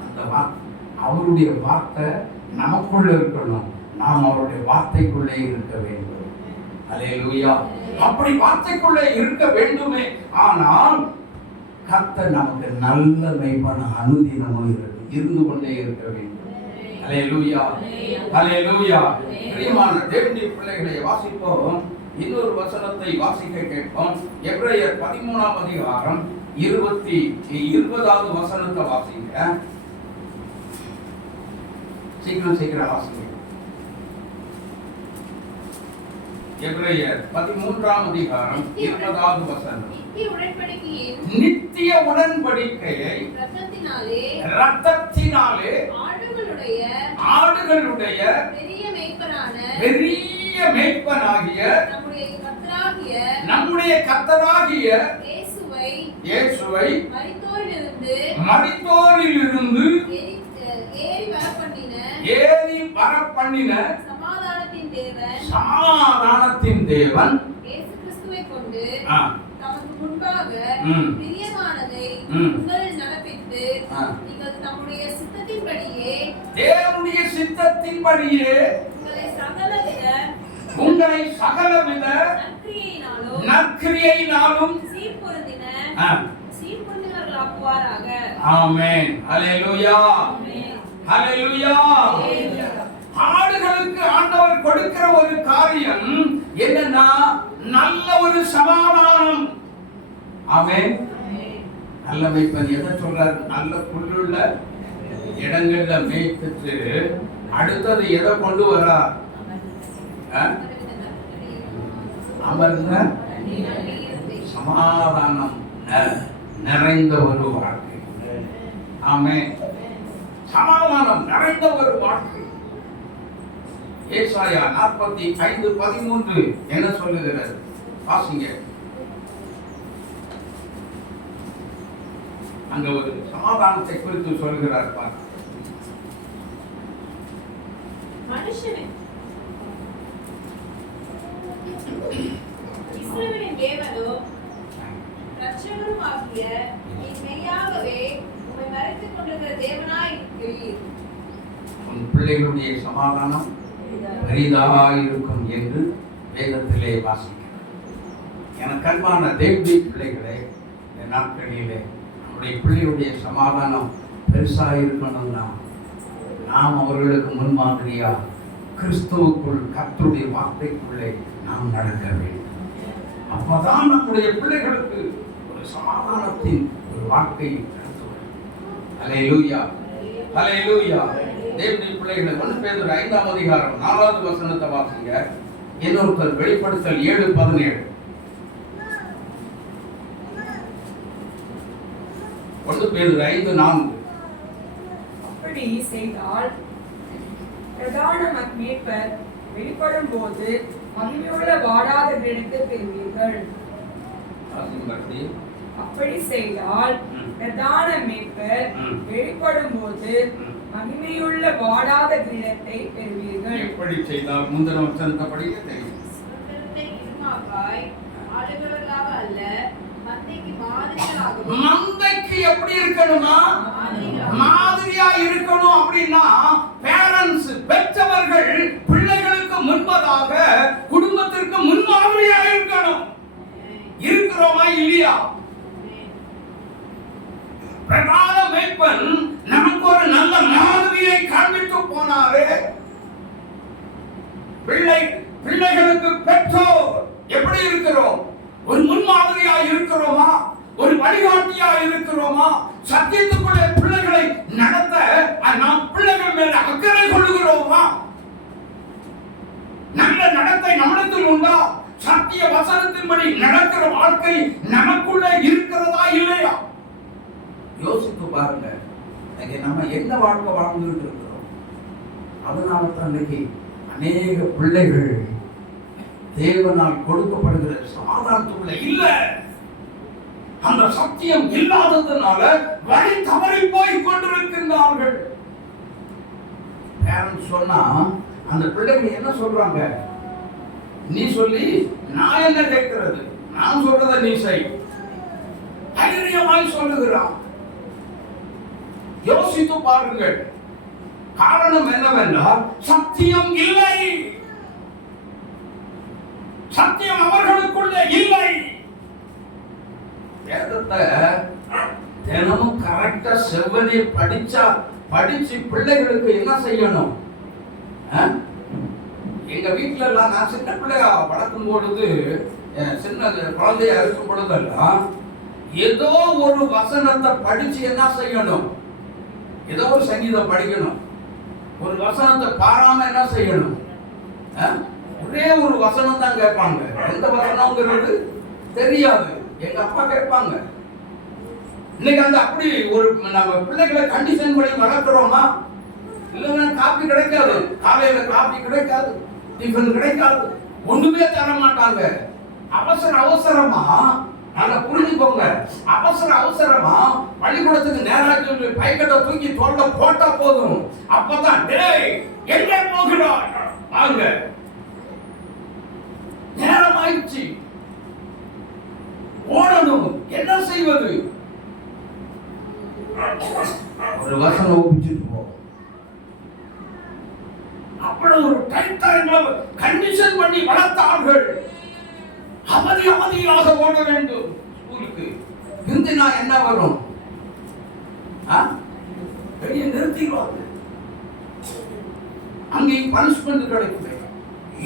அந்த அவருடைய வார்த்தை நமக்குள்ளே இருக்கணும். நாம் அவருடைய வார்த்தைக்குள்ளே இருக்க வேண்டும். அல்லேலூயா. அப்படி வார்த்தைக்குள்ளே இருக்க வேண்டுமே. ஆனால் கர்த்தர் நமக்கு நல்ல மெய்ப்பான அனுதினமும் இருந்து கொண்டே இருக்க வேண்டும். அல்லேலூயா, அல்லேலூயா. பிரியமான தேவனுடைய பிள்ளைகளை வாசிப்போம். இன்னொரு வசனத்தை வாசிக்க கேட்போம். எபிரேயர் 13ஆம் அதிகாரம் 20வது வசனத்தை வாசிங்க. சீக்கிரம் வாசிங்க. எபிரேயர் 13ஆம் அதிகாரம் 20வது வசனம். நித்திய உடன்படிக்கையை இரத்தத்தினாலே ஆடுகளுடைய பெரிய மேய்ப்பனாகிய நம்முடைய கர்த்தராகிய இயேசுவை மரித்தோரிலிருந்து ஏறி வரப்பண்ணின சமாதானத்தின் தேவன் இயேசு கிறிஸ்துவை கொண்டு தமக்கு முன்பாக பிரியமானதை உங்களில் நடப்பித்து நீங்கள் தம்முடைய சித்தத்தின்படியே தேவனுடைய சித்தத்தின்படியே உங்களை சகலவித நற்கிரியையினாலும் சீர்பொருந்தினர்களாக்குவாராக. ஆமென். அல்லேலூயா, அல்லேலூயா. ஆடுகளுக்கு ஆண்டவர் கொடுக்கிற ஒரு காரியம் என்னன்னா நல்ல ஒரு சமாதானம். ஆமென். நல்ல மேய்ப்பன் எதை சொல்றார்? நல்ல புல்லுள்ள இடங்கள்ல மேய்த்துட்டு அடுத்தது எதை கொண்டு வரார்? அமர்ந்த சமாதானம் நிறைந்த ஒரு வாழ்க்கை. ஆமென். சமாதானம் நிறைந்த ஒரு வாழ்க்கை. ஏசாயா 45:13 என்ன சொல்லுகிறது? வாசிங்க. அங்க ஒரு சமாதானத்தை குறித்து சொல்கிறார் பாருங்க. மனுஷனே இஸ்ரவேலின் தேவனோ இரட்சகரும் ஆகிய நீர் மெய்யாகவே உம்மை மறைத்துக் கொண்டிருக்கிற தேவனாய் இருக்கிறீர். உன் பிள்ளைகளுடைய சமாதானம் பெரிதாக இருக்கும் என்று வேதத்திலே வாசிக்கிறோம். எனக்கு அன்பான தேவனுடைய பிள்ளைகளே, இந்த நாட்களிலே நம்முடைய பிள்ளைகளுடைய சமாதானம் பெருசாக இருக்கணும்னா நாம் அவர்களுக்கு முன்மாதிரியா கிறிஸ்துவுக்குள் கர்த்தருடைய வார்த்தைக்குள்ளே நாம் நடக்க வேண்டும். அப்பதான் நம்முடைய பிள்ளைகளுக்கு ஒரு சமாதானத்தின் ஒரு வாழ்க்கை நடத்துவோம். அல்லேலூயா, அல்லேலூயா. தேவனுடைய பிள்ளைகளை 1 பேதுரு 5ஆம் அதிகாரம் 4வது வசனத்தை வாசிங்க. இன்னொருத்தர் வெளிப்படுத்தல் 7:17. 1 பேதுரு 5:4. அப்படி செய்தால் பிரதான மேய்ப்பர் வெளிப்படும் போது மகிமையுள்ள வாடாத கிரீடத்தை பெறுவீர்கள். அப்படி செய்தால் பிரதான மேய்ப்பர் வெளிப்படும் போது மகிமையுள்ள வாடாத கிரீடத்தை பெறுவீர்கள். எப்படி செய்தால் முந்தின வசனத்தை படிக்க தெரியும். மந்தைக்கு எப்படி இருக்கணுமா? மாதிரியா இருக்கணும். அப்படின்னா பேரண்ட்ஸ், பெற்றவர்கள் பிள்ளைகளுக்கு முன்பதாக குடும்பத்திற்கு முன்மாதிரியா இருக்கணும். இருக்கிறோமா இல்லையா? பிரதான மேய்ப்பன் நமக்கு ஒரு நல்ல மாதிரியை காண்பித்து போனாரு. பிள்ளைகளுக்கு பெற்றோர் எப்படி இருக்கிறோம்? ஒரு முன்மாதிரியா இருக்கிறோமா? ஒரு வழிகாட்டியா இருக்கிறோமா? சத்தியத்துக்குள்ளே பிள்ளைகளை நடத்த நாம் பிள்ளைகள் மேல அக்கறை கொள்ளுகிறோமா? நல்ல நடத்தை நம்மிடத்தில் உண்டா? சத்திய வசனத்தின்படி நடக்கிற வாழ்க்கை நமக்குள்ளே இருக்கிறதா இல்லையா? யோசித்து பாருங்க. நம்ம என்ன வாழ்க்கை வாழ்ந்துட்டு இருக்கிறோம்? அதனால தான் இன்னைக்கு அநேக பிள்ளைகள் தேவனால் கொடுக்கப்படுகிற சமாதானத்துக்குள்ள இல்ல. அந்த சத்தியம் இல்லாததுனால வழி தவறி போய் கொண்டிருக்கின்றார்கள். சொன்னா அந்த பிள்ளைகள் என்ன சொல்றாங்க? நீ சொல்லி நான் என்ன கேட்கிறது? நான் சொல்றத நீ செய். தைரியமாய் சொல்லுகிறான். யோசித்து பாருங்கள். காரணம் என்னவென்றால் சத்தியம் இல்லை. சத்தியம் அவர்களுக்குள்ளே இல்லை. வேதத்தை தினமும் கரெக்டா செவ்வனே படிச்சு பிள்ளைகளுக்கு என்ன செய்யணும்? எங்க வீட்டுல எல்லாம் நான் சின்ன பிள்ளையா வளர்க்கும் பொழுது, சின்ன குழந்தையா இருக்கும் பொழுதெல்லாம் ஏதோ ஒரு வசனத்தை படிச்சு என்ன செய்யணும்? ஏதோ ஒரு சங்கீதம் படிக்கணும். ஒரு வசனத்தை பாராம என்ன செய்யணும்? ஒரே ஒரு வசனம் தான் கேட்பாங்க. எந்த வசனம்ங்கிறது தெரியாது. எங்க அப்பா கேட்பாங்க. இன்னைக்கு அந்த அப்படி ஒரு நம்ம பிள்ளைகளை கண்டிஷன் பண்ணி வளர்க்கிறோமா? இல்லைன்னா காப்பி கிடைக்காது, காலையில காப்பி கிடைக்காது, டிஃபன் கிடைக்காது, ஒண்ணுமே தர மாட்டாங்க. அவசரமா நல்லா புரிஞ்சுக்கோங்க. அவசரமா பள்ளிக்கூடத்துக்கு நேராக பைக்கெட்டை தூக்கி தோல்ல போட்டா போதும். அப்பதான் டேய் எங்க போகிறோம் வாங்க, நேரம் ஆயிடுச்சு, ஓடணும். என்ன செய்வது? ஒரு வசனம் ஒப்பிச்சுட்டு போ. அவ்வளவு ஒரு டைம் கண்டிஷன் பண்ணி வளர்த்தார்கள். அவதியாக ஓட வேண்டும் ஸ்கூலுக்கு. இந்தினா என்ன வரும்? வெளியே நிறுத்திடுவாங்க. அங்கே பனிஷ்மெண்ட் கிடைக்கும்.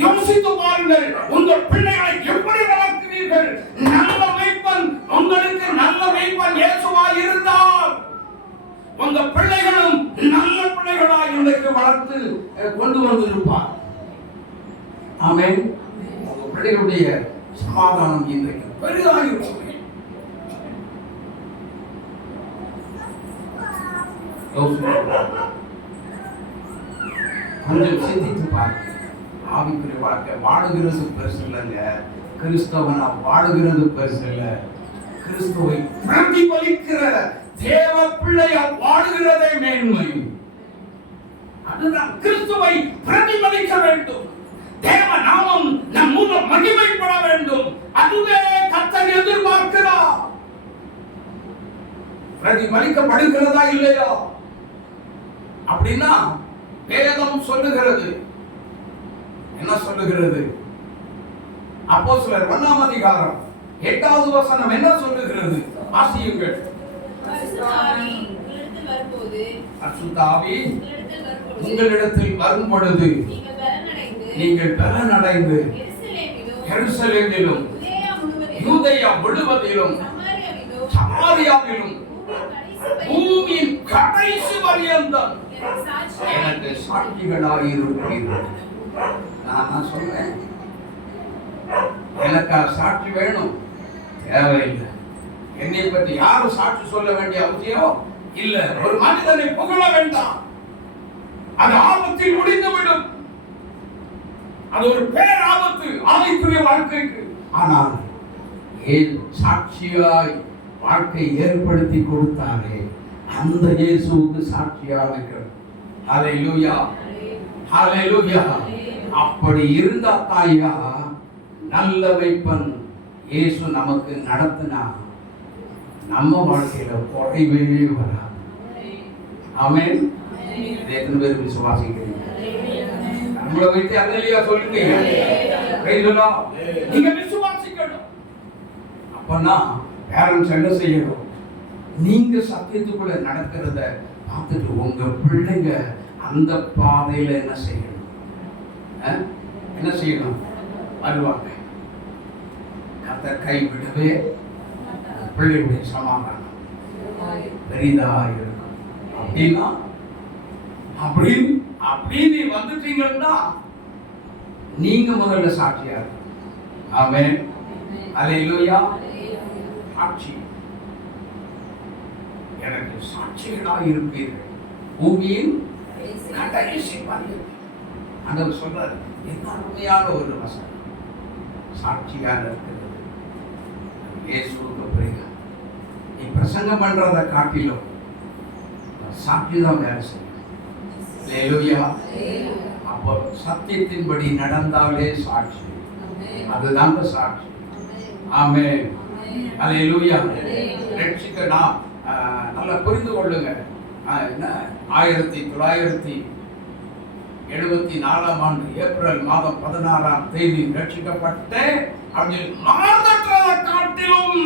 யோசித்து பாருங்கள், உங்கள் பிள்ளைகளை எப்படி வளர்க்கிறீர்கள்? நல்ல மேய்ப்பன், உங்களுக்கு நல்ல மேய்ப்பன் இயேசுவாய் இருந்தால் உங்க பிள்ளைகளும் நல்ல பிள்ளைகளாய் இன்றைக்கு வளர்த்து கொண்டு வந்திருப்பார். ஆமென். உங்க பிள்ளைகளுடைய சமாதானம் இன்றைக்கு பெரிதாயிருக்கும். கொஞ்சம் சிந்தித்து பாருங்க. ஆவிக்குரிய வாழ்க்கை வாழுகிறது பெருசு இல்லைங்க. கிறிஸ்தவனா வாழுகிறது பெருசு இல்ல. கிறிஸ்துவை பிரதிபலிக்கிற தேவ பிள்ளையா வாழுகிறதே மேன்மை. அதுதான் கிறிஸ்துவை பிரதிபலிக்க வேண்டும். தேவ நாமம் நம் மூலம் மகிமைப்பட வேண்டும். அதுவே கர்த்தர் எதிர்பார்க்கிறார். பிரதிபலிக்கப்படுகிறதா இல்லையா? அப்படின்னா வேதம் சொல்லுகிறது. என்ன சொல்லுகிறது? அப்போஸ்தலர் 1 அதிகாரம் 8வது வசனம் என்ன சொல்லுகிறது? வாசியுங்கள். பரிசுத்த ஆவி உங்களிடத்தில் வரும் பொழுது நீங்கள் பலனடைந்து எருசலேமிலும் யூதேயா முழுவதிலும் சமாரியாவிலும் பூமியின் கடைசி பரியந்தம் எனக்கு சாட்சிகளாய் இருப்பீர்கள். நான் சொல்றேன், எனக்கு சாட்சி வேணும், தேவையில்லை. என்னை பற்றி யாரும் சாட்சி சொல்ல வேண்டிய அவசியம் இல்ல. ஒரு மனிதனை புகழ வேண்டாம், அது ஆபத்தில் முடிந்துவிடும். அது ஒரு பேராபத்து ஆவிக்குரிய வாழ்க்கைக்கு. ஆனால் சாட்சியாய் வாழ்க்கை ஏற்படுத்தி கொடுத்தாரே, அந்த இயேசுவுக்கு சாட்சியாக இருக்கிறது. ஹல்லேலூயா, ஹல்லேலூயா. அப்படி இருந்தா தாயா நல்ல வைப்பன் இயேசு நமக்கு நடத்தினா நம்ம வாழ்க்கையில குறைவே வராது. ஆமென். எத்தனை பேர் விசுவாசிக்கிறீங்க? நம்மளை வைத்து அல்லேலூயா சொல்லுங்க. நீங்க விசுவாசிக்கணும். அப்பனா பேரண்ட்ஸ் என்ன செய்யணும்? நீங்க சத்தியத்துக்குள்ள நடக்கிறத பார்த்துட்டு உங்க பிள்ளைங்க அந்த பாதையில என்ன செய்யணும்? என்ன செய்யணும்? வருவாங்க. கர்த்தர் கைவிடவே பிள்ளைகளுடைய சமாதானம் பெரிதா இருக்கும். அப்படின்னா அப்படின்னு வந்துட்டீங்கன்னா நீங்க முதல்ல சாட்சியா இருக்கும். ஆமென். அல்லேலூயா. சாட்சி. எனக்கு சாட்சிகளா இருப்பீர்கள் பூமியின் கடைசி வரையில். ஆண்டவர் சொல்றாரு, என்ன அருமையான ஒரு வசனம். சாட்சியாக இருக்கிறது இயேசுவுக்கு பிறகு நீ பிரசங்கம் பண்றதை காட்டிலும் சாட்சி தான் வேலை செய்யும். அல்லேலூயா. அப்போ சத்தியத்தின்படி நடந்தாலே சாட்சி, அதுதான் சாட்சி. ஆமென். அல்லேலூயா. ரட்சிக்கனா நல்லா புரிந்து கொள்ளுங்க. 1974 ஆண்டு ஏப்ரல் மாதம் 16ஆம் தேதி ரட்சிக்கப்பட்டேன் அப்படின்னு மார்த்தட்டுறதை காட்டிலும்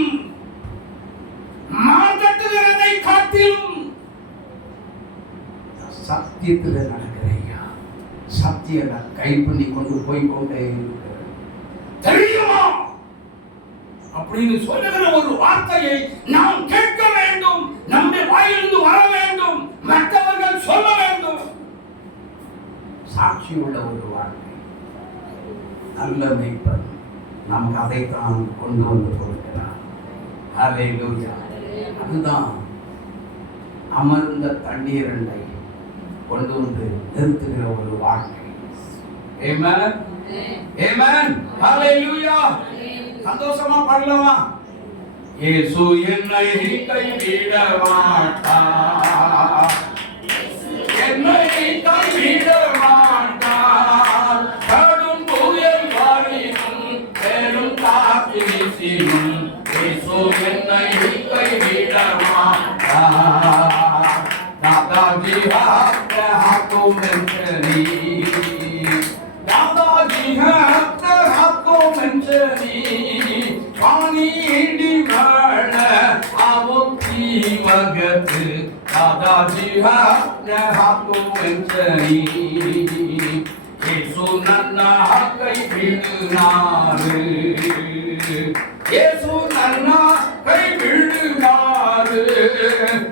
மார்த்தட்டுகிறதை காட்டிலும் சத்தியத்தில் நடக்கிறையா, சத்திய கை பண்ணி கொண்டு போய் கொண்டே இருக்கிறேன் தெரியுமா அப்படின்னு சொல்லுகிற ஒரு வார்த்தையை நாம் கேட்க வேண்டும். நம்முடைய வாயிலிருந்து வர வேண்டும், மற்றவர்கள் சொல்ல வேண்டும். சாட்சி உள்ள ஒரு வாழ்க்கை. நல்ல மேய்ப்பன் நமக்கு அதைத்தான் கொண்டு வந்து கொடுக்கிறார். அல்லேலூயா. அதுதான் அமர்ந்த தண்ணீரண்டை கொண்டு வந்து நிறுத்துகிற ஒரு வாழ்க்கை. ஆமென். ஆமென். அல்லேலூயா. சந்தோஷமா பாடலாமா? இயேசு என்னை கைவிட மாட்டார், என்னை கைவிட மாட்டார். கடும் புயல் வரினும் பெரும் காற்று வீசினும் இயேசு என்னை கைவிட மாட்டார். दादाजी हाथ हाथों में चली, दादाजी हाथ हाथों में चली. पानी डिमड़ आवती वगत दादाजी हाथ हाथों में चली. येसु नन्ना कई बिड़नार, येसु नन्ना कई बिड़नार.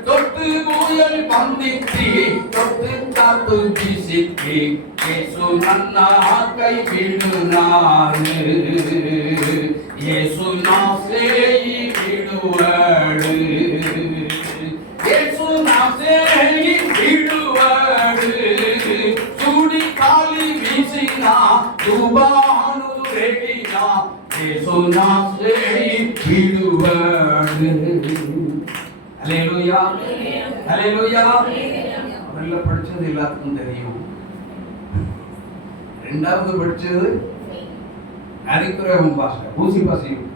தொட்டு புயல் பந்தித்தி தொட்டு காத்து வீசித்தி இயேசு நன்னா கை விடுனாரு. இயேசு நாசேயி விடுவாடு, இயேசு நாசேயி விடுவாடு. சூடி காலி வீசினா துபானு ரெடினா இயேசு நாசேயி விடுவாடு. அல்லேலூயா. அல்லேலூயா. முதல்ல படிச்சது எல்லாத்துக்கும் தெரியும். ரெண்டாவது படிச்சது நரிக்குறவன் பாஷை, ஊசி பாசையும்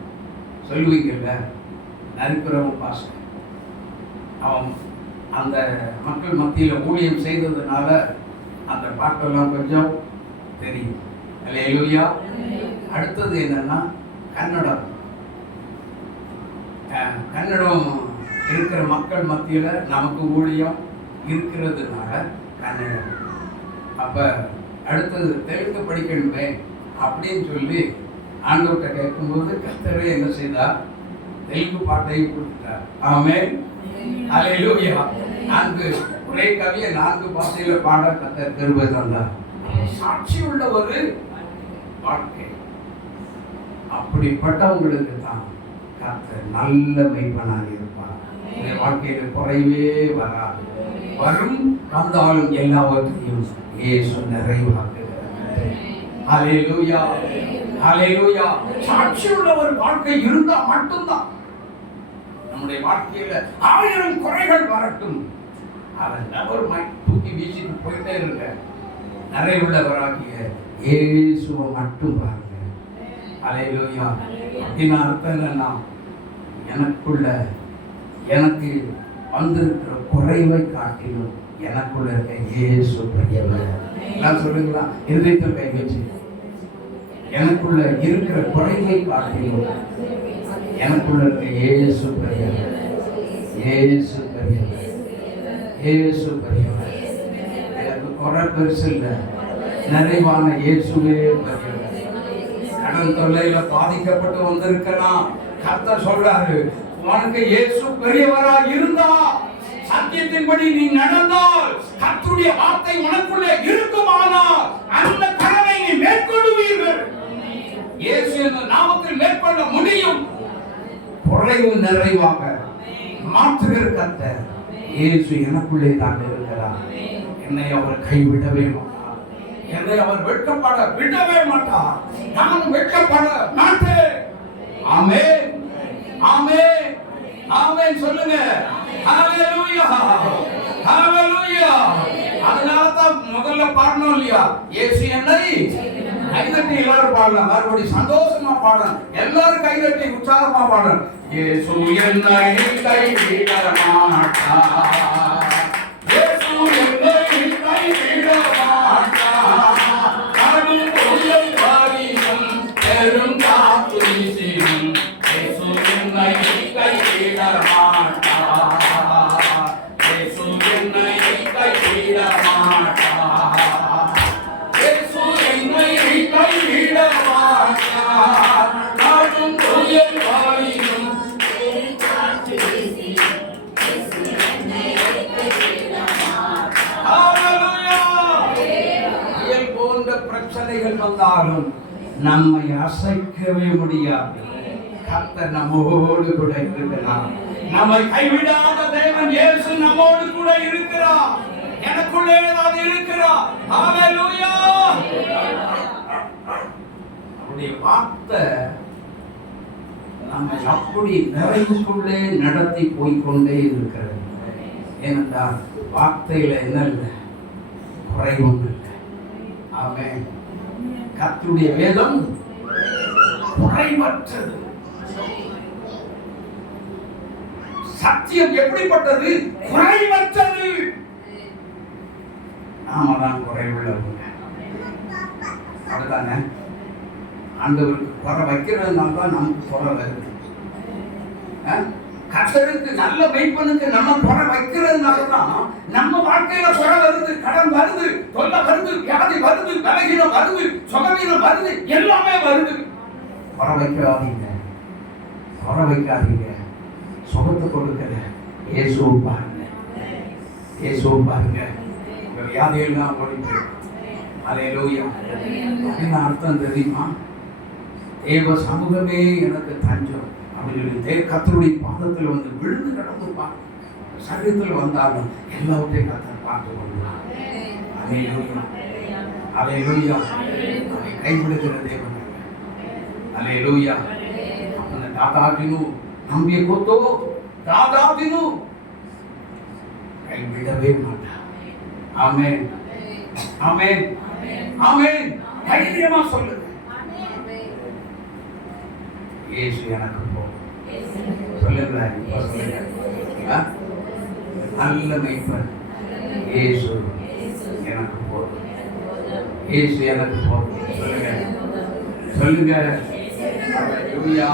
சொல்லுவீங்கல்ல, நரிக்குறவன் பாஷை. அவன் அந்த மக்கள் மத்தியில் ஊழியம் செய்ததுனால அந்த பாட்டெல்லாம் கொஞ்சம் தெரியும். அல்லேலூயா. அடுத்தது என்னன்னா கன்னடம். கன்னடம் இருக்கிற மக்கள் மத்தியில் நமக்கு ஊழியம் இருக்கிறதுனால கன்னடம். அப்போ அடுத்தது தெலுங்கு படிக்கணுமே அப்படின்னு சொல்லி ஆண்டவர்கிட்ட கேட்கும்போது கர்த்தரே என்ன செய்தார், தெலுங்கு பாட்டையும் கொடுத்துட்டார். ஆமென். அல்லேலூயா. 4 ஒரே கவியை 4 பாஷையில பாட கர்த்தர் கிருபை தந்தார். சாட்சி உள்ள ஒரு வாழ்க்கை. அப்படிப்பட்டவங்களுக்கு தான் கர்த்தர் நல்ல மேய்ப்பனாக இருப்பார். இந்த வாழ்க்கையில குறைவே வராது. வரும் வந்தாலும் எல்லாவற்றையும் இயேசு நிறைவாக்குகிறார். அல்லேலூயா. அல்லேலூயா. சாட்சி உள்ள ஒரு வாழ்க்கை இருந்தா மட்டும்தான் நம்முடைய வாழ்க்கையில 1000 குறைகள் வரட்டும், அதை நபர் தூக்கி வீசிட்டு போயிட்டே இருக்க. நிறைவுள்ளவராகிய இயேசுவை மட்டும் பாருங்க. அல்லேலூயா. அப்படின்னு அர்த்தம் என்னன்னா, எனக்குள்ள எனக்கு வந்திருக்கிற குறைவை காட்டிலும் எனக்குள்ள இருக்க இயேசு பெரியவர். எல்லாம் சொல்லுங்களா? இருதயத்தில் கை வச்சு, எனக்குள்ள இருக்கிற குறைவை காட்டிலும் எனக்குள்ள இருக்க இயேசு பெரியவர், இயேசு பெரியவர், இயேசு பெரியவர். எனக்கு குறை பெருசு இல்லை, நிறைவான இயேசுவே பெரியவர். கடன் தொல்லையில பாதிக்கப்பட்டு வந்திருக்கலாம். கர்த்தர் சொல்றாரு, உனக்கு இயேசு பெரியவரா இருந்தா, சத்தியத்தின்படி நீ நடந்தால், கர்த்தருடைய வார்த்தை உனக்குள்ளே இருக்குமானால் அந்த கடனை நீ மேற்கொள்வீர்கள். இயேசு என்ற நாமத்தில் மேற்கொள்ள முடியும். குறைவு நிறைவாக மாற்றுகிற கர்த்தர் இயேசு எனக்குள்ளே தான் இருக்கிறார். என்னை அவர் கைவிடவே மாட்டார். என்னை அவர் வெட்கப்பட விடவே மாட்டார். நான் வெட்கப்பட மாட்டேன். ஆமென், ஆமென், ஆமென் சொல்லுங்க. ஹalleluya, ஹalleluya. அதனால தான் முதல்ல பாடணும் இல்லையா, இயேசு என்னை கைதட்டி எல்லாரும் பாடலாம். மறுபடியும் சந்தோஷமா பாடணும். எல்லாரும் கைதட்டி உற்சாகமா பாடணும். இயேசு என்னை கைவிட மாட்டார். இயேசு என்னை கைவிட மாட்டார். கடும் புயல் வரியும் பெரும் காற்று வீசியும் இயேசு என்னை கைவிட மாட்டார். இயேசு என்னை கைவிட மாட்டார். இயேசு என்னை கைவிட மாட்டார். கடும் புயல் வரியும் புயல் போன்ற பிரச்சனைகள் வந்தாலும் நம்மை அசைக்கவே முடியாது. கர்த்தர் நம்மோடு கூட இருக்கிறார். நம்மை கைவிடாத தேவன் இயேசு நம்மோடு கூட இருக்கிறார். எனக்குள்ளே தான் இருக்கிறார். ஹalleluya. அவருடைய வார்த்தை நம்மை அப்படி நிறைவுக்குள்ளே நடத்தி போய்கொண்டே இருக்கிறது. ஏனென்றால் வார்த்தையில என்ன இல்லை, குறைவும் இல்லை. ஆமென். கர்த்தருடைய வேதம் குறைவற்றது. சத்தியம் எப்படிப்பட்டது? குறைவற்றது. நாம தான் குறைவுள்ளவங்க. அப்படித்தானே? ஆண்டவருக்கு குறை வைக்கிறதுனால தான் நமக்கு குறை வருது. கர்த்தருக்கு நல்ல மெய்ப்பனுக்கு நம்ம குறை வைக்கிறதுனால தான் நம்ம வாழ்க்கையில குறை வருது, கடன் வருது, தொல்லை வருது, வியாதி வருது, பலகீனம் வருது, சுகவீனம் வருது, எல்லாமே வருது. குறை வைக்காதீங்க, குறை வைக்காதீங்க. சுகத்தை கொடுக்கல இயேசுவை பாருங்க, இயேசுவை பாருங்க. உங்க வியாதியெல்லாம் ஒழிப்பு. ஹல்லேலூயா. என்ன அர்த்தம் தெரியுமா? தேவ சமூகமே எனக்கு தஞ்சம் அப்படின்னு கர்த்தருடைய பாதத்தில் வந்து விழுந்து கிடந்துப்பாங்க. சரீரத்தில் வந்தாலும் எல்லாவற்றையும் கர்த்தர் பார்த்து கொள்வார். ஹல்லேலூயா, ஹல்லேலூயா. அவரை கைவிடுகிற தேவன். ஹல்லேலூயா. अपने दादा दिनु नंबिए को तो दादा दिनु கைவிடவே மாட்டார். ஆமென், ஆமென், ஆமென். தைரியமா சொல்லுங்க. இயேசு எனக்கு போதும். சொல்லுங்க, சொல்லுங்க. நல்ல மெய்ப்பன் இயேசு எனக்கு போதும். இயேசு எனக்கு போதும். சொல்லுங்க, சொல்லுங்க. ஹல்லேலூயா.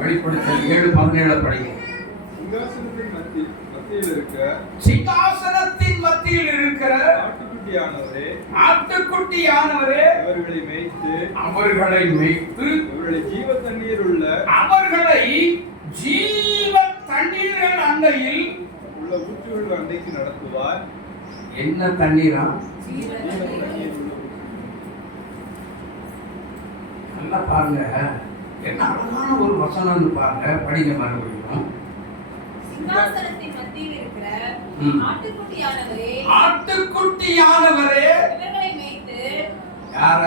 வெளிப்படுத்தல் 7:17 படிங்க. சிங்காசனத்தின் மத்தியில் இருக்கிற ஆட்டுக்குட்டியானவரே அவர்களை மேய்த்து அவர்களை ஜீவ தண்ணீர்கள் அண்டையில் உள்ள ஊற்றுகள் அண்டைக்கு நடத்துவார். என்ன தண்ணீரா? நல்லா பாருங்க, என்ன அழகான ஒரு வசனம்னு பாருங்க. படிங்க மறுபடியும். சிங்காசனத்தின் மத்தியில் இருக்கிற ஆட்டுக்குட்டியானவரே இவர்களை மேய்த்து. யார?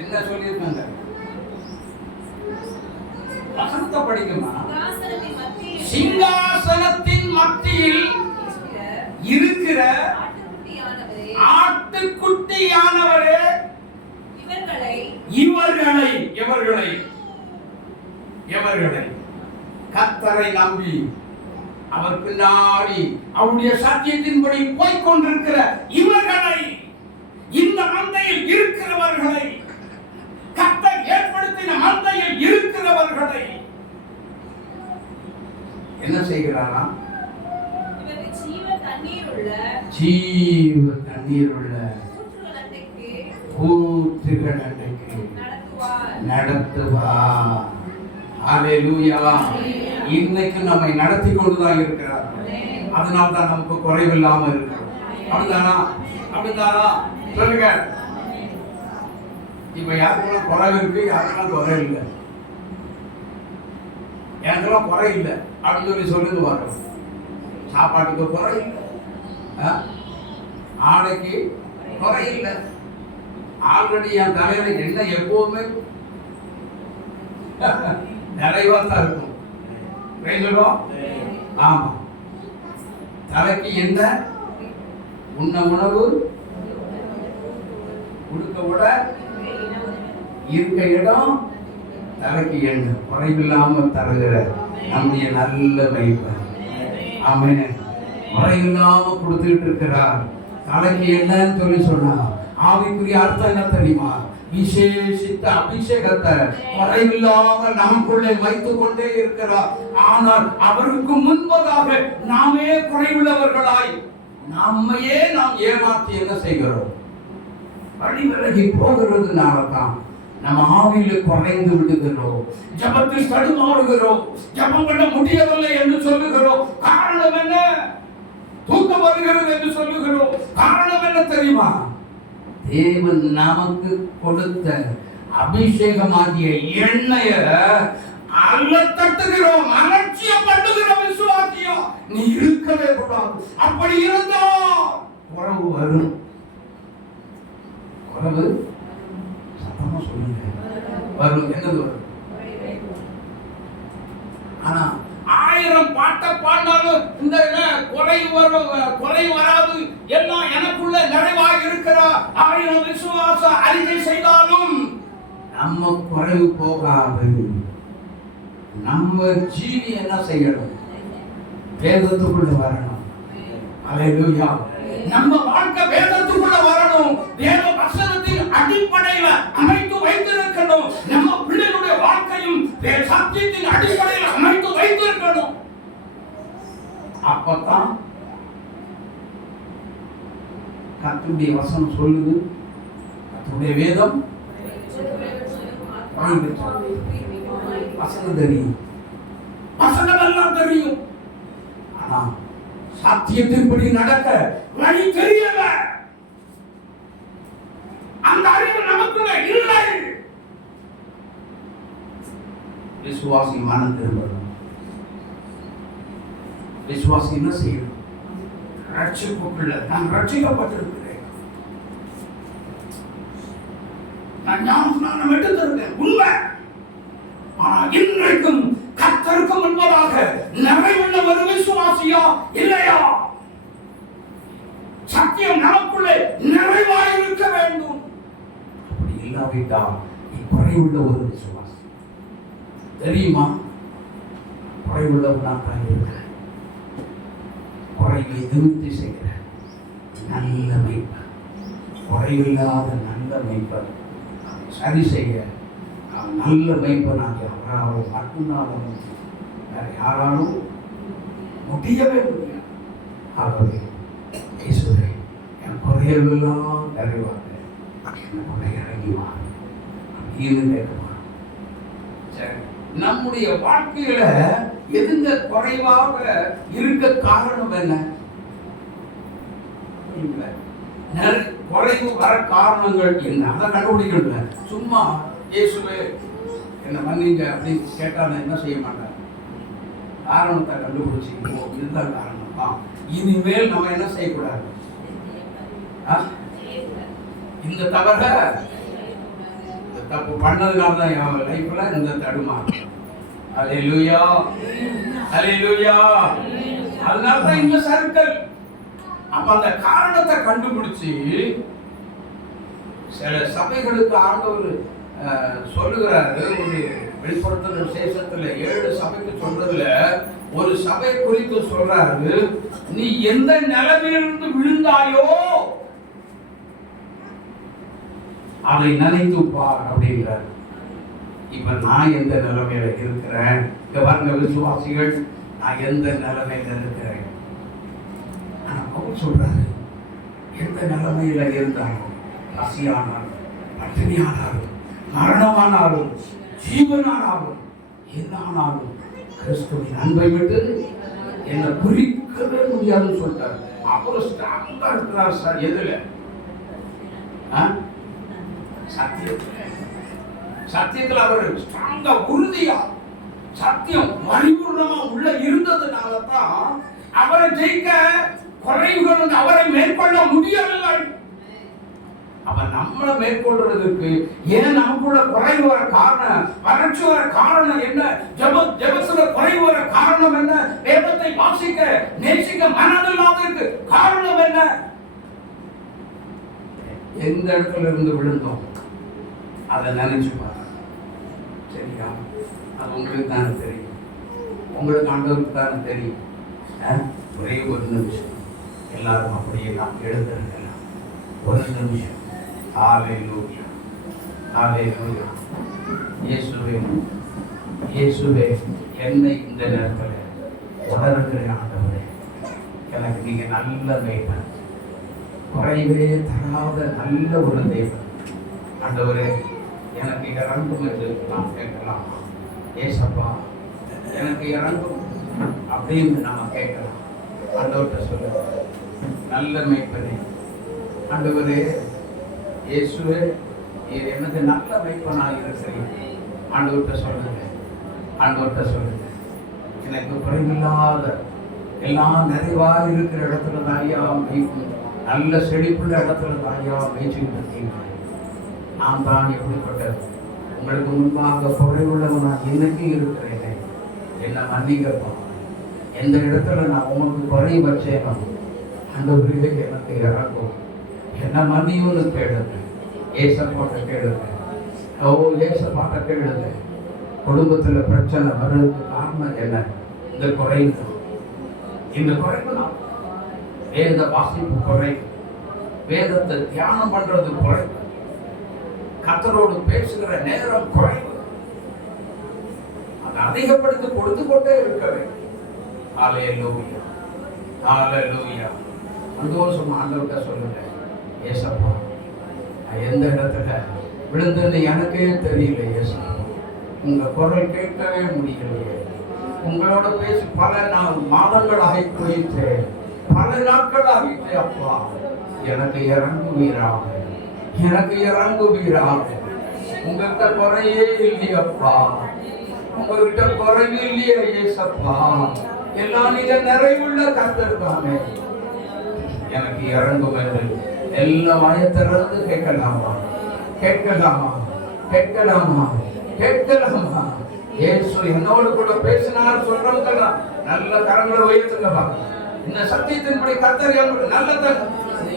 என்ன சொல்லியிருக்காங்க? வசனத்தை படிக்குமா? சிங்காசனத்தின் மத்தியில் இருக்கிற ஆட்டுக்குட்டியானவரே இவர்களை கர்த்தரை நம்பி அவர் பின்னாடி அவருடைய சத்தியத்தின்படி போய்கொண்டிருக்கிற இவர்களை, இந்த மந்தையில் இருக்கிறவர்களை, கர்த்தர் ஏற்படுத்தின மந்தையில் இருக்கிறவர்களை என்ன செய்கிறாரா? ஜீவ தண்ணீர் உள்ள ஊற்றுகள் அண்டைக்கு நடத்துவார். ஹalleluya. இன்னைக்கு நம்மை நடத்தி கொண்டுதான் இருக்கிறார். அதனால தான் நமக்கு குறைவில்லாம இருக்கு. அப்படிதானா? சொல்லுங்க. இப்ப யாருக்கெல்லாம் குறை இருக்கு, யாருக்கெல்லாம் குறை இல்லை? எனக்கெல்லாம் குறை இல்லை அப்படின்னு சொல்லி சொல்லுங்க பாருங்க. சாப்பாட்டுக்கு குறை இல்லை, ஆடைக்கு குறை இல்லை. ஆல்ரெடி என் தலையில என்ன எப்பவுமே நிறைவா தான் இருக்கும். ஆமா, தலைக்கு என்ன உண்ண உணவு, உடுக்க உட, இருக்க இடம், தலைக்கு எண்ணெய் குறைவில்லாம தருகிற நம்முடைய நல்ல மேய்ப்பன். ஆமென். குறைவில்லாம கொடுத்துட்டு இருக்கிறார். தலைக்கு என்னன்னு சொல்லி சொன்னா ஆவிக்குரிய அர்த்தம் என்ன தெரியுமா? விசேஷித்த அபிஷேகத்தை குறைவில்லாம நமக்குள்ளே வைத்துக் கொண்டே இருக்கிறார். ஆனால் அவருக்கு முன்பதாக நாமே குறைவுள்ளவர்களாய் நம்மையே நாம் ஏமாற்றி என்ன செய்கிறோம்? வழி விலகி போகிறதுனால தான் நம்ம ஆவியில குறைந்து விடுகிறோம். ஜபத்தில் தடுமாறுகிறோம். ஜபம் பண்ண முடியவில்லை என்று சொல்லுகிறோம். காரணம் என்ன? தூக்கம் வருகிறது என்று சொல்லுகிறோம். காரணம் என்ன தெரியுமா? தேவன் நமக்கு கொடுத்த அபிஷேகமாகிய எண்ணெய அல்ல தட்டுகிறோம், அலட்சியப்படுகிறோம். விசுவாசியம் நீ இருக்கவே கூடாது. அப்படி இருந்தா குறைவு வரும். குறைவு சத்தமா சொல்லுங்க, வரும். என்னது வரும்? ஆனா 1000 பாட்டை பாடினாலும் இந்த குறை வராது. எல்லாம் எனக்குள்ள நிறைவாக இருக்கிறா. 1000 விசுவாச அறிக்கை செய்தாலும் நம்ம குறைவு போகாது. நம்ம ஜீவி என்ன செய்யணும்? வேதத்துக்குள்ள வரணும். ஹalleluya. நம்ம வாழ்க்கை வேதத்துக்குள்ள வரணும். வேத வசனத்தின் அடிப்படையில அமைத்து வைத்திருக்கணும். நம்ம பிள்ளைகளுடைய வாழ்க்கையும் சத்தியத்தின் அடிப்படையில் அமைத்து வைத்திருக்கணும். அப்பதான் கர்த்தருடைய வசனம் சொல்லுது. கர்த்தருடைய வேதம் வசனம் தெரியும், வசனம் எல்லாம் தெரியும். ஆனா சத்தியத்தின்படி நடக்க வழி தெரியல. அந்த அறிவு நமக்குள்ள இல்லை. விசுவாசி மனம் திரும்பணும். விசுவாசி என்ன செய்யணும்? ரட்சிப்புக்குள்ள நான் ரட்சிக்கப்பட்டிருக்கிறேன், நான் ஞானஸ்நானம் எடுத்திருக்கேன், உண்மை. ஆனால் இன்றைக்கும் கர்த்தருக்கு முன்பதாக நிறைவுள்ள ஒரு விசுவாசியா இல்லையா? சத்தியம் நமக்குள்ளே நிறைவாக இருக்க வேண்டும். அப்படி இல்லாவிட்டால் குறைவுள்ள ஒரு விசுவாசி. தெரியுமா? குறைவுள்ளவனா தான் இருக்கிறேன். குறைவை நிவர்த்தி செய்கிற நல்ல மேய்ப்பர், குறைவில்லாத நல்ல மேய்ப்பர், சரி செய்ய நல்ல மேய்ப்பனாகிய அவரால் மட்டும்தான் வேற யாராலும் முடியவே முடியாது. ஆகவே இயேசுவே என் குறையெல்லாம் நிறைவாக என்னுடைய இறங்கிவார் அப்படின்னு கேட்குவார். சரி, நம்முடைய வாழ்க்கையில எதுங்க குறைவாக இருக்க காரணம் என்ன? குறைவு வர காரணங்கள் என்ன? அதை கண்டுபிடிக்கணும். சும்மா இயேசுவே என்ன மன்னிங்க அப்படின்னு கேட்டா என்ன செய்ய மாட்டாங்க. காரணத்தை கண்டுபிடிச்சி இதுதான் காரணம். இனிமேல் நம்ம என்ன செய்யக்கூடாது? இந்த தவற தப்பு பண்ணதுனால தான் என் லைஃப்ல இந்த தடுமாறு. ஹல்லேலூயா, ஹல்லேலூயா. அதனால தான் இந்த சர்க்கிள். அப்ப அந்த காரணத்தை கண்டுபிடிச்சு சில சபைகளுக்கு ஆண்டவர் சொல்லுகிறாரு. ஒரு வெளிப்படுத்துற விசேஷத்துல 7 சபைக்கு சொல்றதுல ஒரு சபை குறித்து சொல்றாரு. நீ எந்த நிலைமையிலிருந்து விழுந்தாயோ அதை நினைத்து பார் அப்படிங்கிறார். இப்ப நான் எந்த நிலைமையில இருக்கிறேன்? இங்க பாருங்க விசுவாசிகள், நான் எந்த நிலைமையில இருக்கிறேன். ஆனா அவர் சொல்றாரு, எந்த நிலைமையில இருந்தாலும், பசியானாலும், பட்டினியானாலும், மரணமானாலும், ஜீவனானாலும் என்னானாலும் கிறிஸ்துவின் அன்பை விட்டு என்னை குறிக்கவே முடியாதுன்னு சொல்லிட்டார். அப்புறம் ஸ்ட்ராங்கா இருக்கிறார் சார். எதுல? சத்தியத்துல அவர் ஸ்ட்ராங்கா உறுதியா சத்தியம் பரிபூர்ணமா உள்ள இருந்ததுனாலதான் அவரை ஜெயிக்க குறைவுகள் வந்து அவரை மேற்கொள்ள முடியவில்லை. அவன் நம்மளை மேற்கொள்றதுக்கு ஏன் நமக்குள்ள குறைவு வர காரணம், வறட்சி வர காரணம் என்ன, ஜெபத்துல குறைவு வர காரணம் என்ன, வேதத்தை வாசிக்க நேசிக்க மனதில்லாததுக்கு காரணம் என்ன? எந்த இடத்துல இருந்து விழுந்தோம் அதை நினைச்சு பாருங்க. சரியா? அது உங்களுக்கு தானே தெரியும், உங்களுக்கு ஆண்டவருக்கு தானே தெரியும். ஒரே ஒரு நிமிஷம் எல்லாரும் அப்படியே நாம் எழுந்திருக்கலாம். ஒரு நிமிஷம். ஹalleluya, ஹalleluya. இயேசுவே, இயேசுவே, என்னை இந்த நேரத்தில் உணர்கிற ஆண்டவரே, எனக்கு நீங்க நல்ல மேய்ப்பன், குறைவே தராத நல்ல ஒரு தேவன். ஆண்டவரே, எனக்கு இறங்கும் என்று நாம் கேட்கலாம். ஏசப்பா, எனக்கு இறங்கும் அப்படின்னு நாம கேட்கலாம். ஆண்டவர்கிட்ட சொல்லுங்க, நல்ல மேய்ப்பனே, ஆண்டவரே, இயேசுவே, எனக்கு நல்ல மேய்ப்பனாக இருக்கிறீங்க. ஆண்டவர்கிட்ட சொல்லுங்க, ஆண்டவர்கிட்ட சொல்லுங்க, எனக்கு குறைவில்லாத எல்லாம் நிறைவாக இருக்கிற இடத்துல தான் ஐயா மேய்க்கும், நல்ல செழிப்புள்ள இடத்துல தான் ஐயா மேய்ச்சிட்டு இருக்கீங்க. நான் தான் எப்படிப்பட்டது, உங்களுக்கு முன்பாக குறைவுள்ளவன் நான் இன்னைக்கு இருக்கிறேனே, என்ன மன்னிக்கப்பா. எந்த இடத்துல நான் உனக்கு குறை வச்சேனோ ஆண்டவரே எனக்கு இறக்கும், என்ன மன்னியும்னு கேளுங்க. ஏசப்பாட்ட கேளுங்க. ஓ ஏசப்பாட்ட கேளுங்க. குடும்பத்துல பிரச்சனை வர்றதுக்கு காரணம் என்ன? இந்த குறைவு, இந்த குறைவு தான். வேத வாசிப்பு குறைவு, வேதத்தை தியானம் பண்றது குறைவு, கர்த்தரோடு பேசுகிற நேரம் குறைவு. அதை அதிகப்படுத்தி கொடுத்து கொண்டே இருக்க வேண்டும். ஹalleluya, ஹalleluya. சந்தோஷம் ஆண்டவர்கிட்ட சொல்லுங்க, ஏசப்பா, எந்த இடத்துல விழுந்தது எனக்கே தெரியல ஏசப்பா, உங்க குரல் கேட்கவே முடியலையே, உங்களோட பேசி பல மாதங்கள் ஆகி போயிட்டு, பல நாட்கள் ஆகிட்டு, அப்பா எனக்கு இறங்குவீராக, எனக்கு இறங்குவீராக. உங்ககிட்ட குறையே இல்லையப்பா, உங்ககிட்ட குறைவு இல்லையே ஏசப்பா, எல்லாம் நீங்க நிறைவுள்ள கர்த்தர் தானே, எனக்கு இறங்கும் என்று எல்லா வாயத்திலிருந்து கேட்கலாமா, கேட்கலாமா, கேட்கலாமா, கேட்கலாமா? இயேசு என்னோடு கூட பேசினார் சொல்றவங்க நல்ல கரங்களை உயர்த்துங்கப்பா. இந்த சத்தியத்தின்படி கர்த்தர் நல்ல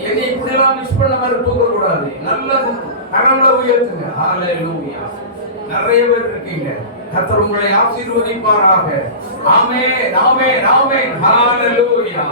என்னை இப்படி எல்லாம் மிஸ் பண்ண மாதிரி தூக்க கூடாது. நல்ல கரங்களை உயர்த்துங்க. ஹalleluya. நிறைய பேர் இருக்கீங்க. கர்த்தர் உங்களை ஆசீர்வதிப்பாராக. ஆமென், ஆமென், ஆமென். ஹalleluya.